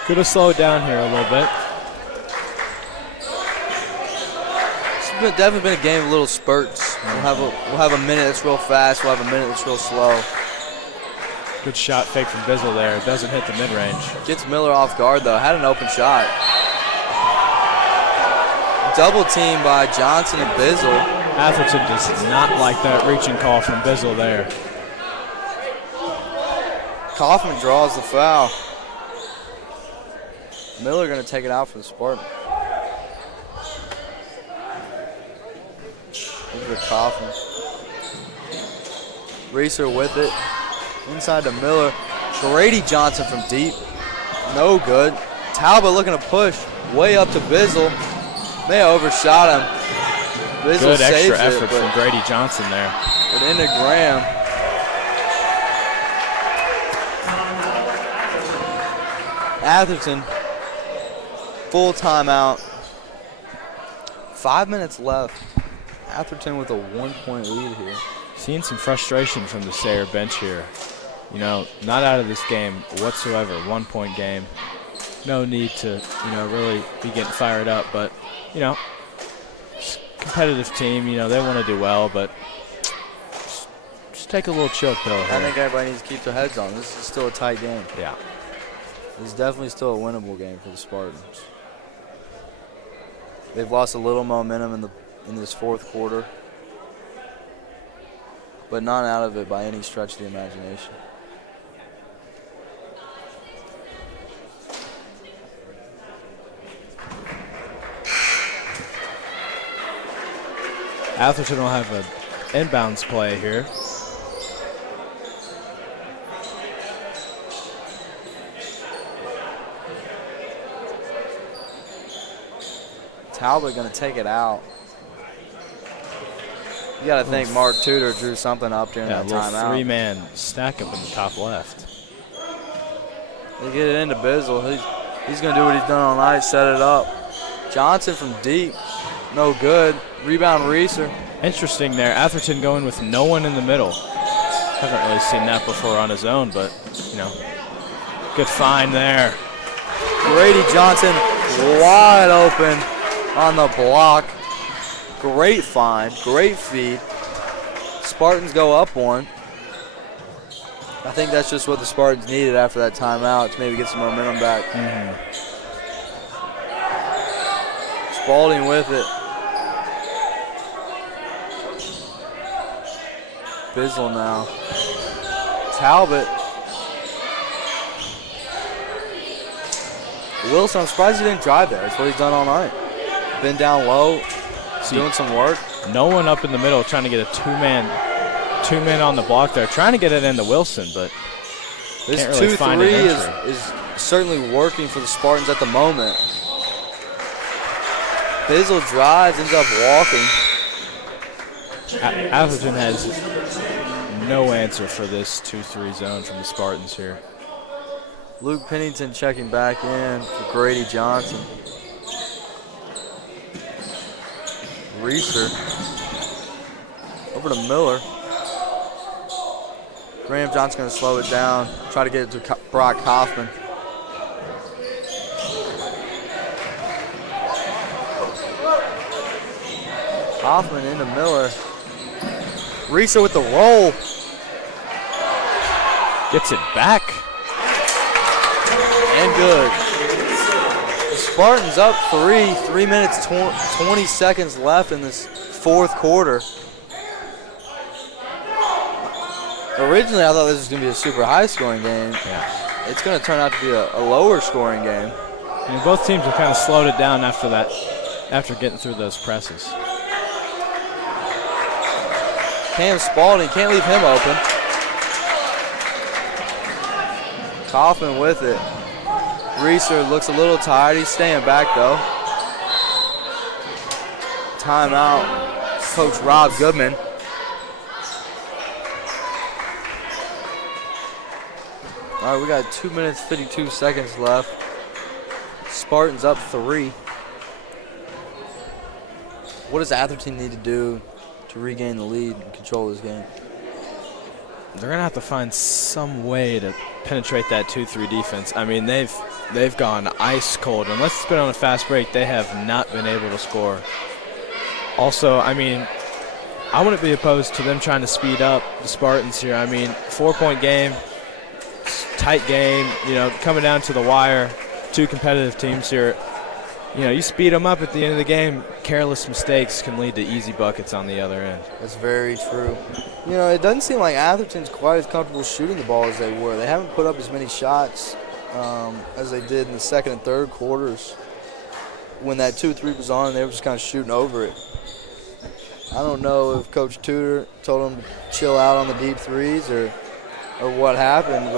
Could have slowed down here a little bit. It's definitely been a game of little spurts. We'll have a minute that's real fast. We'll have a minute that's real slow. Good shot fake from Bizzle there. It doesn't hit the mid-range. Gets Miller off guard, though. Had an open shot. Double team by Johnson and Bizzle. Atherton does not like that reaching call from Bizzle there. Kaufman draws the foul. Miller going to take it out for the Spartans. Over to Kaufman. Reeser with it. Inside to Miller. Grady Johnson from deep. No good. Talbot looking to push. Way up to Bizzle. They overshot him. Bizzle Good saves extra effort it, from Grady Johnson there. but into Graham. Atherton, full timeout. 5 minutes left. Atherton with a 1-point lead here. Seeing some frustration from the Sayre bench here. You know, not out of this game whatsoever. 1-point game. No need to, really be getting fired up. But, competitive team. They want to do well, but just take a little chill pill here. I think everybody needs to keep their heads on. This is still a tight game. Yeah. This is definitely still a winnable game for the Spartans. They've lost a little momentum in this fourth quarter, but not out of it by any stretch of the imagination. Atherton will have inbounds play here. Talbot going to take it out. You got to think Mark Tudor drew something up during that A little timeout. three-man stack up in the top left. They get it into Bizzle. He's going to do what he's done all night, set it up. Johnson from deep, no good. Rebound Reeser. Interesting there. Atherton going with no one in the middle. Haven't really seen that before on his own, but, you know, good find there. Grady Johnson wide open on the block. Great find, great feed. Spartans go up one. I think that's just what the Spartans needed after that timeout to maybe get some momentum back. Spalding with it. Bizzle now. Talbot. Wilson, I'm surprised he didn't drive there. That's what he's done all night. Been down low, doing some work. No one up in the middle trying to get a two-man on the block there. Trying to get it into Wilson, but This can't really find an 2-3 entry. is certainly working for the Spartans at the moment. Bizzle drives, ends up walking. Atherton has no answer for this 2-3 zone from the Spartans here. Luke Pennington checking back in for Grady Johnson. Reeser over to Miller. Graham Johnson's going to slow it down, try to get it to Brock Hoffman. Hoffman into Miller. Reeser with the roll. Gets it back. And good. The Spartans up 3 minutes, 20 seconds left in this fourth quarter. Originally, I thought this was going to be a super high-scoring game. Yeah. It's going to turn out to be a lower-scoring game. And both teams have kind of slowed it down after that, after getting through those presses. Cam Spalding, can't leave him open. Kaufman with it. Reeser looks a little tired. He's staying back, though. Timeout. Coach Rob Goodman. All right, we got 2 minutes, 52 seconds left. Spartans up 3. What does Atherton need to do to regain the lead and control this game? They're going to have to find some way to penetrate that 2-3 defense. I mean, they've gone ice cold. Unless it's been on a fast break, they have not been able to score. Also, I mean, I wouldn't be opposed to them trying to speed up the Spartans here. I mean, 4-point game, tight game, you know, coming down to the wire, two competitive teams here. You know, you speed them up at the end of the game, careless mistakes can lead to easy buckets on the other end. That's very true. You know, it doesn't seem like Atherton's quite as comfortable shooting the ball as they were. They haven't put up as many shots as they did in the second and third quarters. When that 2-3 was on, they were just kind of shooting over it. I don't know if Coach Tudor told them to chill out on the deep threes or what happened,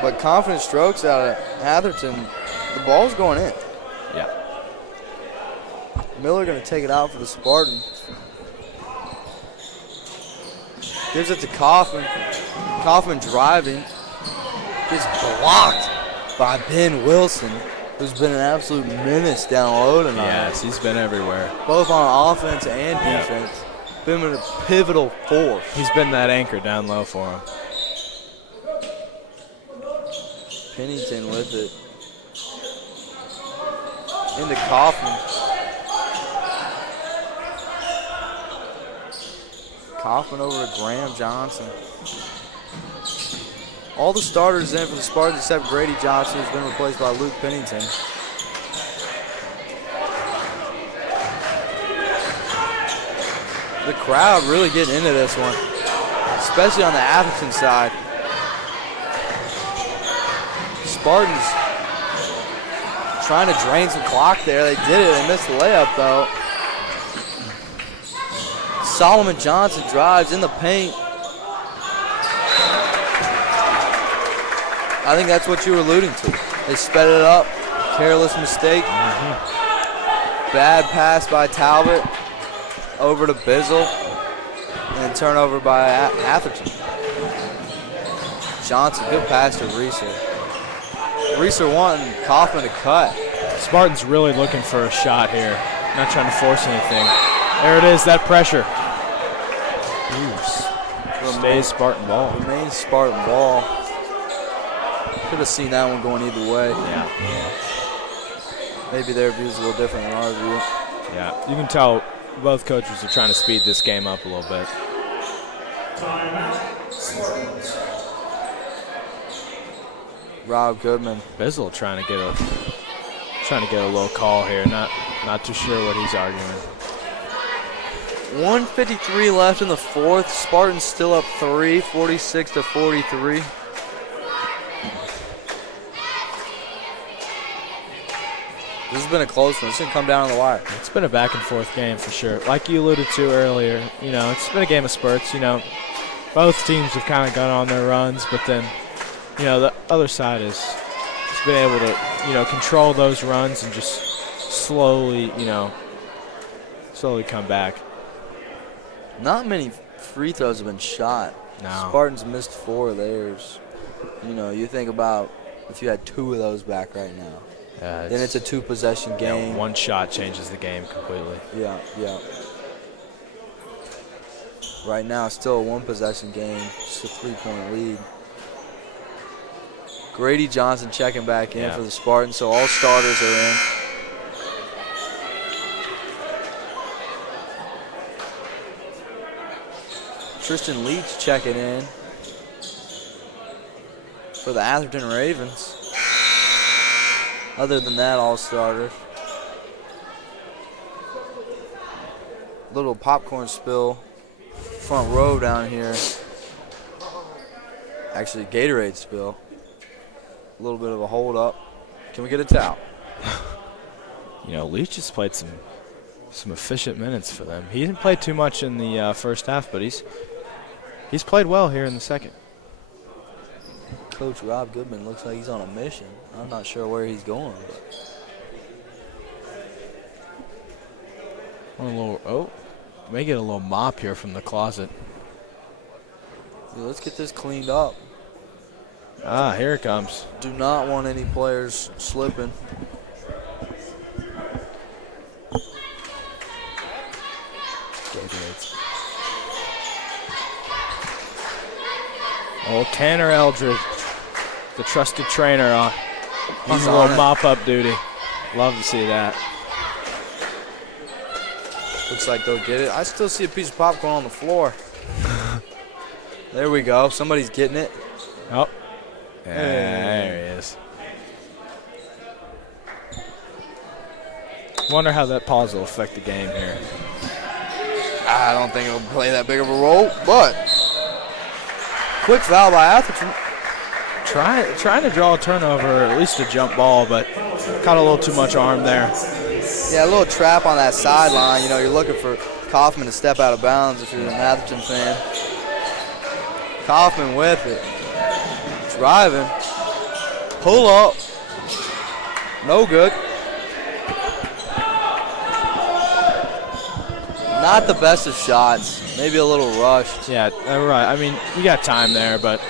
but confident strokes out of Atherton. The ball's going in. Yeah. Miller going to take it out for the Spartans. Gives it to Kaufman. Kaufman driving. Gets blocked by Ben Wilson, who's been an absolute menace down low tonight. Yes, he's been everywhere. Both on offense and defense. Been a pivotal force. He's been that anchor down low for him. Pennington with it. Into Kaufman. Kaufman over to Graham Johnson. All the starters in for the Spartans except Grady Johnson, who's been replaced by Luke Pennington. The crowd really getting into this one, especially on the Atherton side. Spartans trying to drain some clock there. They did it. They missed the layup, though. Solomon Johnson drives in the paint. I think that's what you were alluding to. They sped it up. Careless mistake. Bad pass by Talbot. Over to Bizzle. And then turnover by Atherton. Johnson, good pass to Reeser. Reeser wanting Kaufman to cut. Spartans really looking for a shot here. Not trying to force anything. There it is, that pressure. Stays Spartan ball. Remains Spartan ball. Could have seen that one going either way. Yeah. Maybe their view is a little different than our view. Yeah, you can tell both coaches are trying to speed this game up a little bit. Timeout. Spartans. Rob Goodman. Bizzle trying to get a little call here. Not too sure what he's arguing. 1:53 left in the fourth. Spartans still up 3, 46-43. This has been a close one. It's going to come down on the wire. It's been a back and forth game for sure. Like you alluded to earlier, it's been a game of spurts. Both teams have kind of gone on their runs, but then, the other side has been able to, control those runs and just slowly come back. Not many free throws have been shot. No. Spartans missed 4 of theirs. You think about if you had 2 of those back right now. Then it's a 2-possession game. One shot changes the game completely. Yeah. Right now, still a 1-possession game, just a 3-point lead. Grady Johnson checking back in for the Spartans, so all starters are in. Tristan Leach checking in for the Atherton Ravens. Other than that, all starters. Little popcorn spill front row down here. Actually, Gatorade spill. A little bit of a hold up. Can we get a towel? Leach has played some efficient minutes for them. He didn't play too much in the first half, but he's played well here in the second. Coach Rob Goodman looks like he's on a mission. I'm not sure where he's going. May get a little mop here from the closet. Let's get this cleaned up. Here it comes. Do not want any players slipping. Tanner Eldridge, the trusted trainer, he's a on little it. mop-up duty. Love to see that. Looks like they'll get it. I still see a piece of popcorn on the floor. There we go. Somebody's getting it. Oh, there he is. Wonder how that pause will affect the game here. I don't think it'll play that big of a role, but quick foul by Atherton. Trying to draw a turnover, or at least a jump ball, but caught a little too much arm there. Yeah, a little trap on that sideline. You're looking for Kaufman to step out of bounds if you're an Atherton fan. Kaufman with it. Driving. Pull up. No good. Not the best of shots. Maybe a little rushed. Yeah, right. I mean, you got time there, but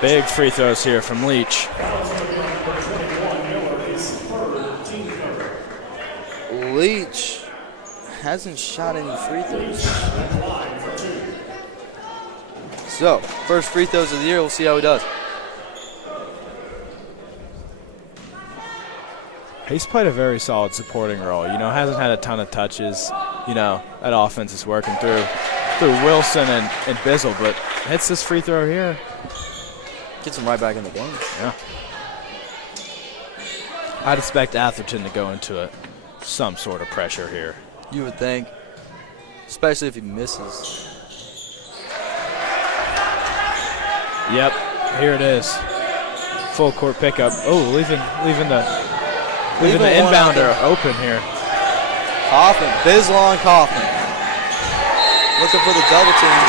big free throws here from Leach. Leach hasn't shot any free throws. So, first free throws of the year. We'll see how he does. He's played a very solid supporting role. Hasn't had a ton of touches. That offense is working through Wilson and Bizzle, but hits this free throw here. Gets him right back in the game. Yeah. I'd expect Atherton to go into some sort of pressure here. You would think, especially if he misses. Yep, here it is. Full court pickup. Oh, leaving the Leaving one inbounder open here. Kaufman, Bizzle on Kaufman. looking for the double team.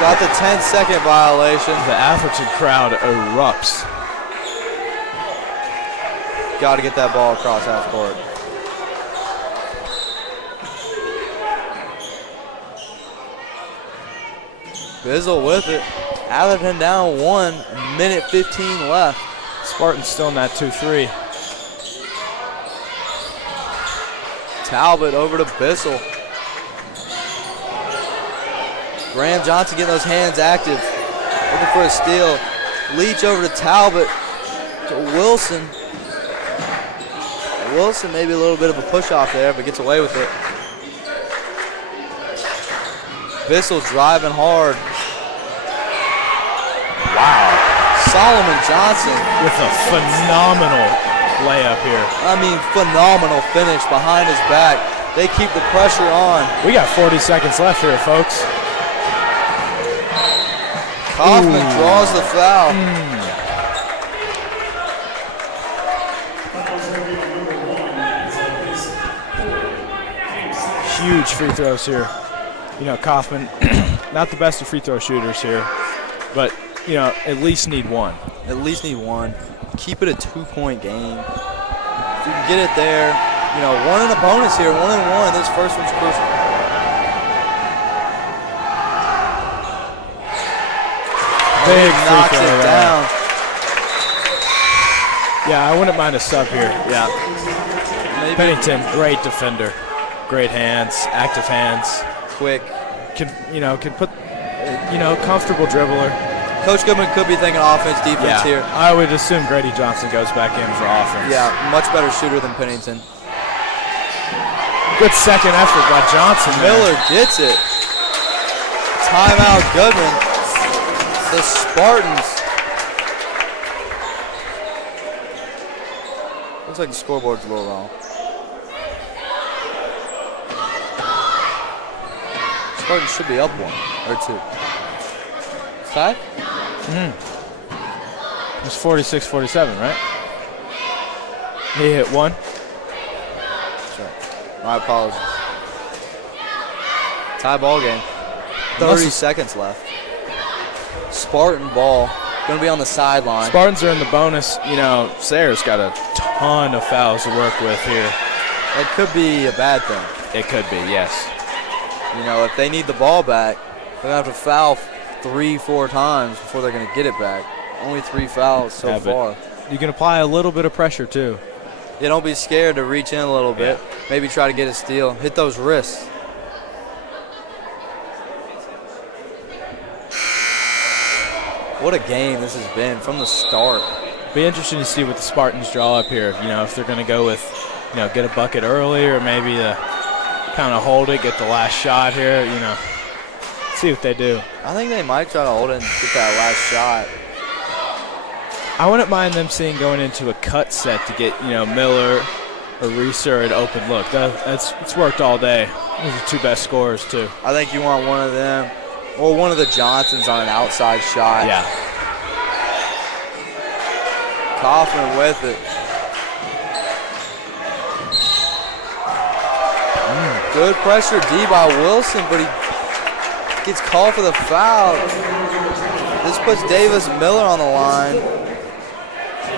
Got the 10-second violation. The Atherton crowd erupts. Got to get that ball across half court. Bizzle with it. Atherton down 1, minute 15 left. Spartans still in that 2-3. Talbot over to Bissell. Graham Johnson getting those hands active. Looking for a steal. Leach over to Talbot. To Wilson. Wilson maybe a little bit of a push off there, but gets away with it. Bissell driving hard. Wow. Solomon Johnson. With a phenomenal layup here. I mean, phenomenal finish behind his back. They keep the pressure on. We got 40 seconds left here, folks. Kaufman draws the foul. Huge free throws here. You know, Kaufman, not the best of free throw shooters here, but, you know, at least need one. At least need one. Keep it a 2-point game. If you can get it there, you know, 1 and a bonus here, 1 and 1. This first one's crucial. Big knocks free throw it there. down. Yeah, I wouldn't mind a sub here. Yeah. Maybe Pennington, great defender. Great hands, active hands. quick. Can put, comfortable dribbler. Coach Goodman could be thinking offense, defense here. I would assume Grady Johnson goes back in for offense. Yeah, much better shooter than Pennington. Good second effort by Johnson. Miller gets it. Timeout Goodman. The Spartans. Looks like the scoreboard's a little wrong. Spartans should be up 1 or 2. It's tied? It was 46-47, right? He hit 1. That's right. My apologies. Tie ball game. 30 seconds left. Spartan ball. Going to be on the sideline. Spartans are in the bonus. You know, Sayre's got a ton of fouls to work with here. That could be a bad thing. It could be, yes. You know, if they need the ball back, they're going to have to foul 3-4 times before they're going to get it back. Only 3 fouls so far. You can apply a little bit of pressure, too. Yeah, don't be scared to reach in a little bit. Maybe try to get a steal. Hit those wrists. What a game this has been from the start. Be interesting to see what the Spartans draw up here. You know, if they're going to go with, get a bucket early, or maybe kind of hold it, get the last shot here. You know, see what they do. I think they might try to hold it and get that last shot. I wouldn't mind them seeing going into a cut set to get, Miller or Reeser an open look. It's worked all day. Those are 2 best scorers, too. I think you want one of them or one of the Johnsons on an outside shot. Yeah. Kaufman with it. Good pressure D by Wilson, but he gets called for the foul. This puts Davis Miller on the line,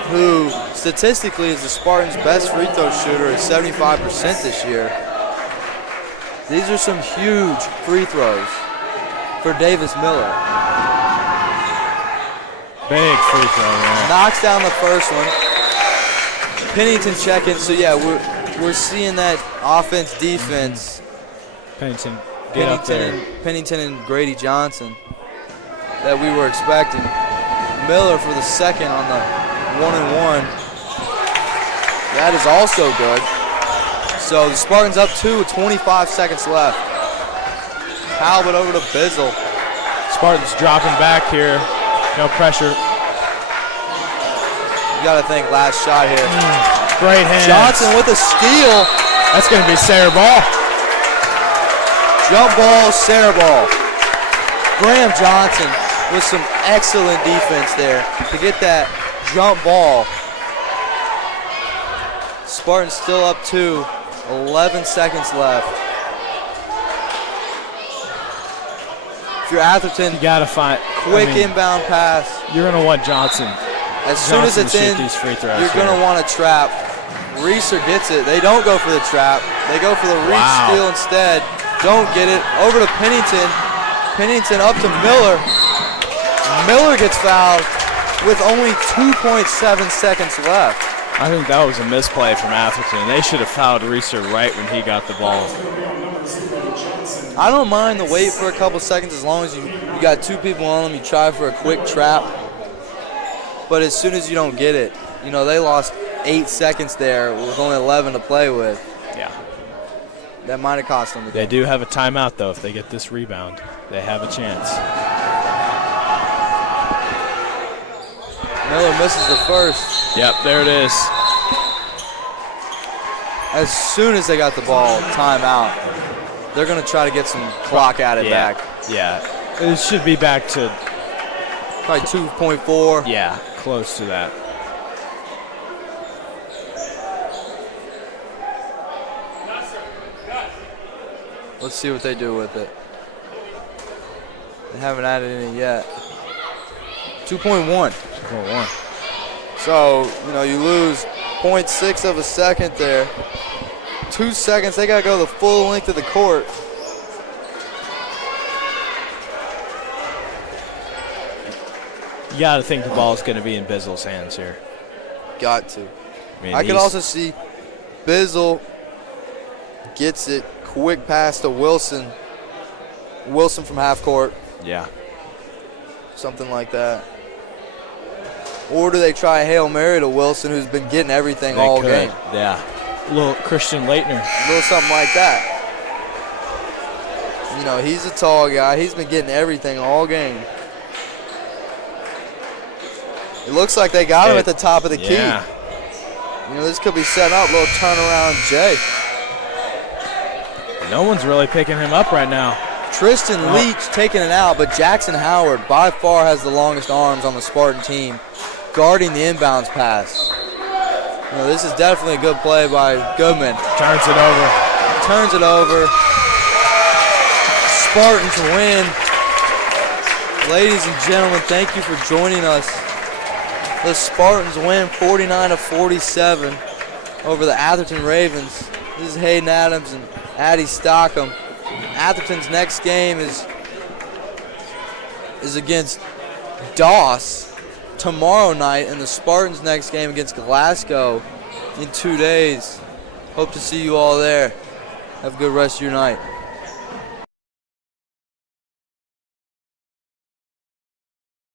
who statistically is the Spartans' best free throw shooter at 75% this year. These are some huge free throws for Davis Miller. Big free throw, man. Knocks down the first one. Pennington checking. So yeah, we're seeing that offense, defense. Pennington, get up there. Pennington and Grady Johnson that we were expecting. Miller for the second on the 1-and-1. That is also good. So the Spartans up 2 with 25 seconds left. Talbot over to Bizzle. Spartans dropping back here. No pressure. You got to think last shot here. Great hands. Johnson with a steal. That's going to be Sayre ball. Jump ball, Sayre ball. Graham Johnson with some excellent defense there to get that jump ball. Spartans still up 2. 11 seconds left. you're Atherton, You got to find quick inbound pass. You're going to want Johnson. As soon as Johnson it's to shoot in, these free throws you're going to here. want to trap. Reeser gets it. They don't go for the trap. They go for the reach steal instead. Don't get it. Over to Pennington. Pennington up to Miller. Miller gets fouled with only 2.7 seconds left. I think that was a misplay from Atherton. They should have fouled Reeser right when he got the ball. I don't mind the wait for a couple seconds as long as you got two people on them. You try for a quick trap. But as soon as you don't get it, you know, they lost 8 seconds there with only 11 to play with. Yeah. That might have cost them the They game. do have a timeout, though. If they get this rebound, they have a chance. Miller misses the first. Yep, there it is. As soon as they got the ball, timeout. They're going to try to get some clock added back. Yeah. It should be back to, Probably 2.4. yeah, close to that. Let's see what they do with it. They haven't added any yet. 2.1. 2.1. So, you know, you lose 0.6 of a second there. 2 seconds, they got to go the full length of the court. You got to think the ball's going to be in Bizzle's hands here. Got to. mean, I could he's- also see Bizzle gets it, quick pass to Wilson. Wilson from half court, Yeah. something like that. Or do they try a Hail Mary to Wilson, who's been getting everything They all could. game? Yeah. Little Christian Leitner. A little something like that. You know, he's a tall guy. He's been getting everything all game. It looks like they got him at the top of the key. Yeah. You know, this could be setting up. Little turnaround Jay. No one's really picking him up right now. Tristan Leach taking it out, but Jackson Howard by far has the longest arms on the Spartan team, guarding the inbounds pass. You know, this is definitely a good play by Goodman. Turns it over. Turns it over. Spartans win. Ladies and gentlemen, thank you for joining us. The Spartans win 49-47 over the Atherton Ravens. This is Hayden Adams and Addie Stockham. Atherton's next game is against Doss tomorrow night, and the Spartans' next game against Glasgow in 2 days. Hope to see you all there. Have a good rest of your night.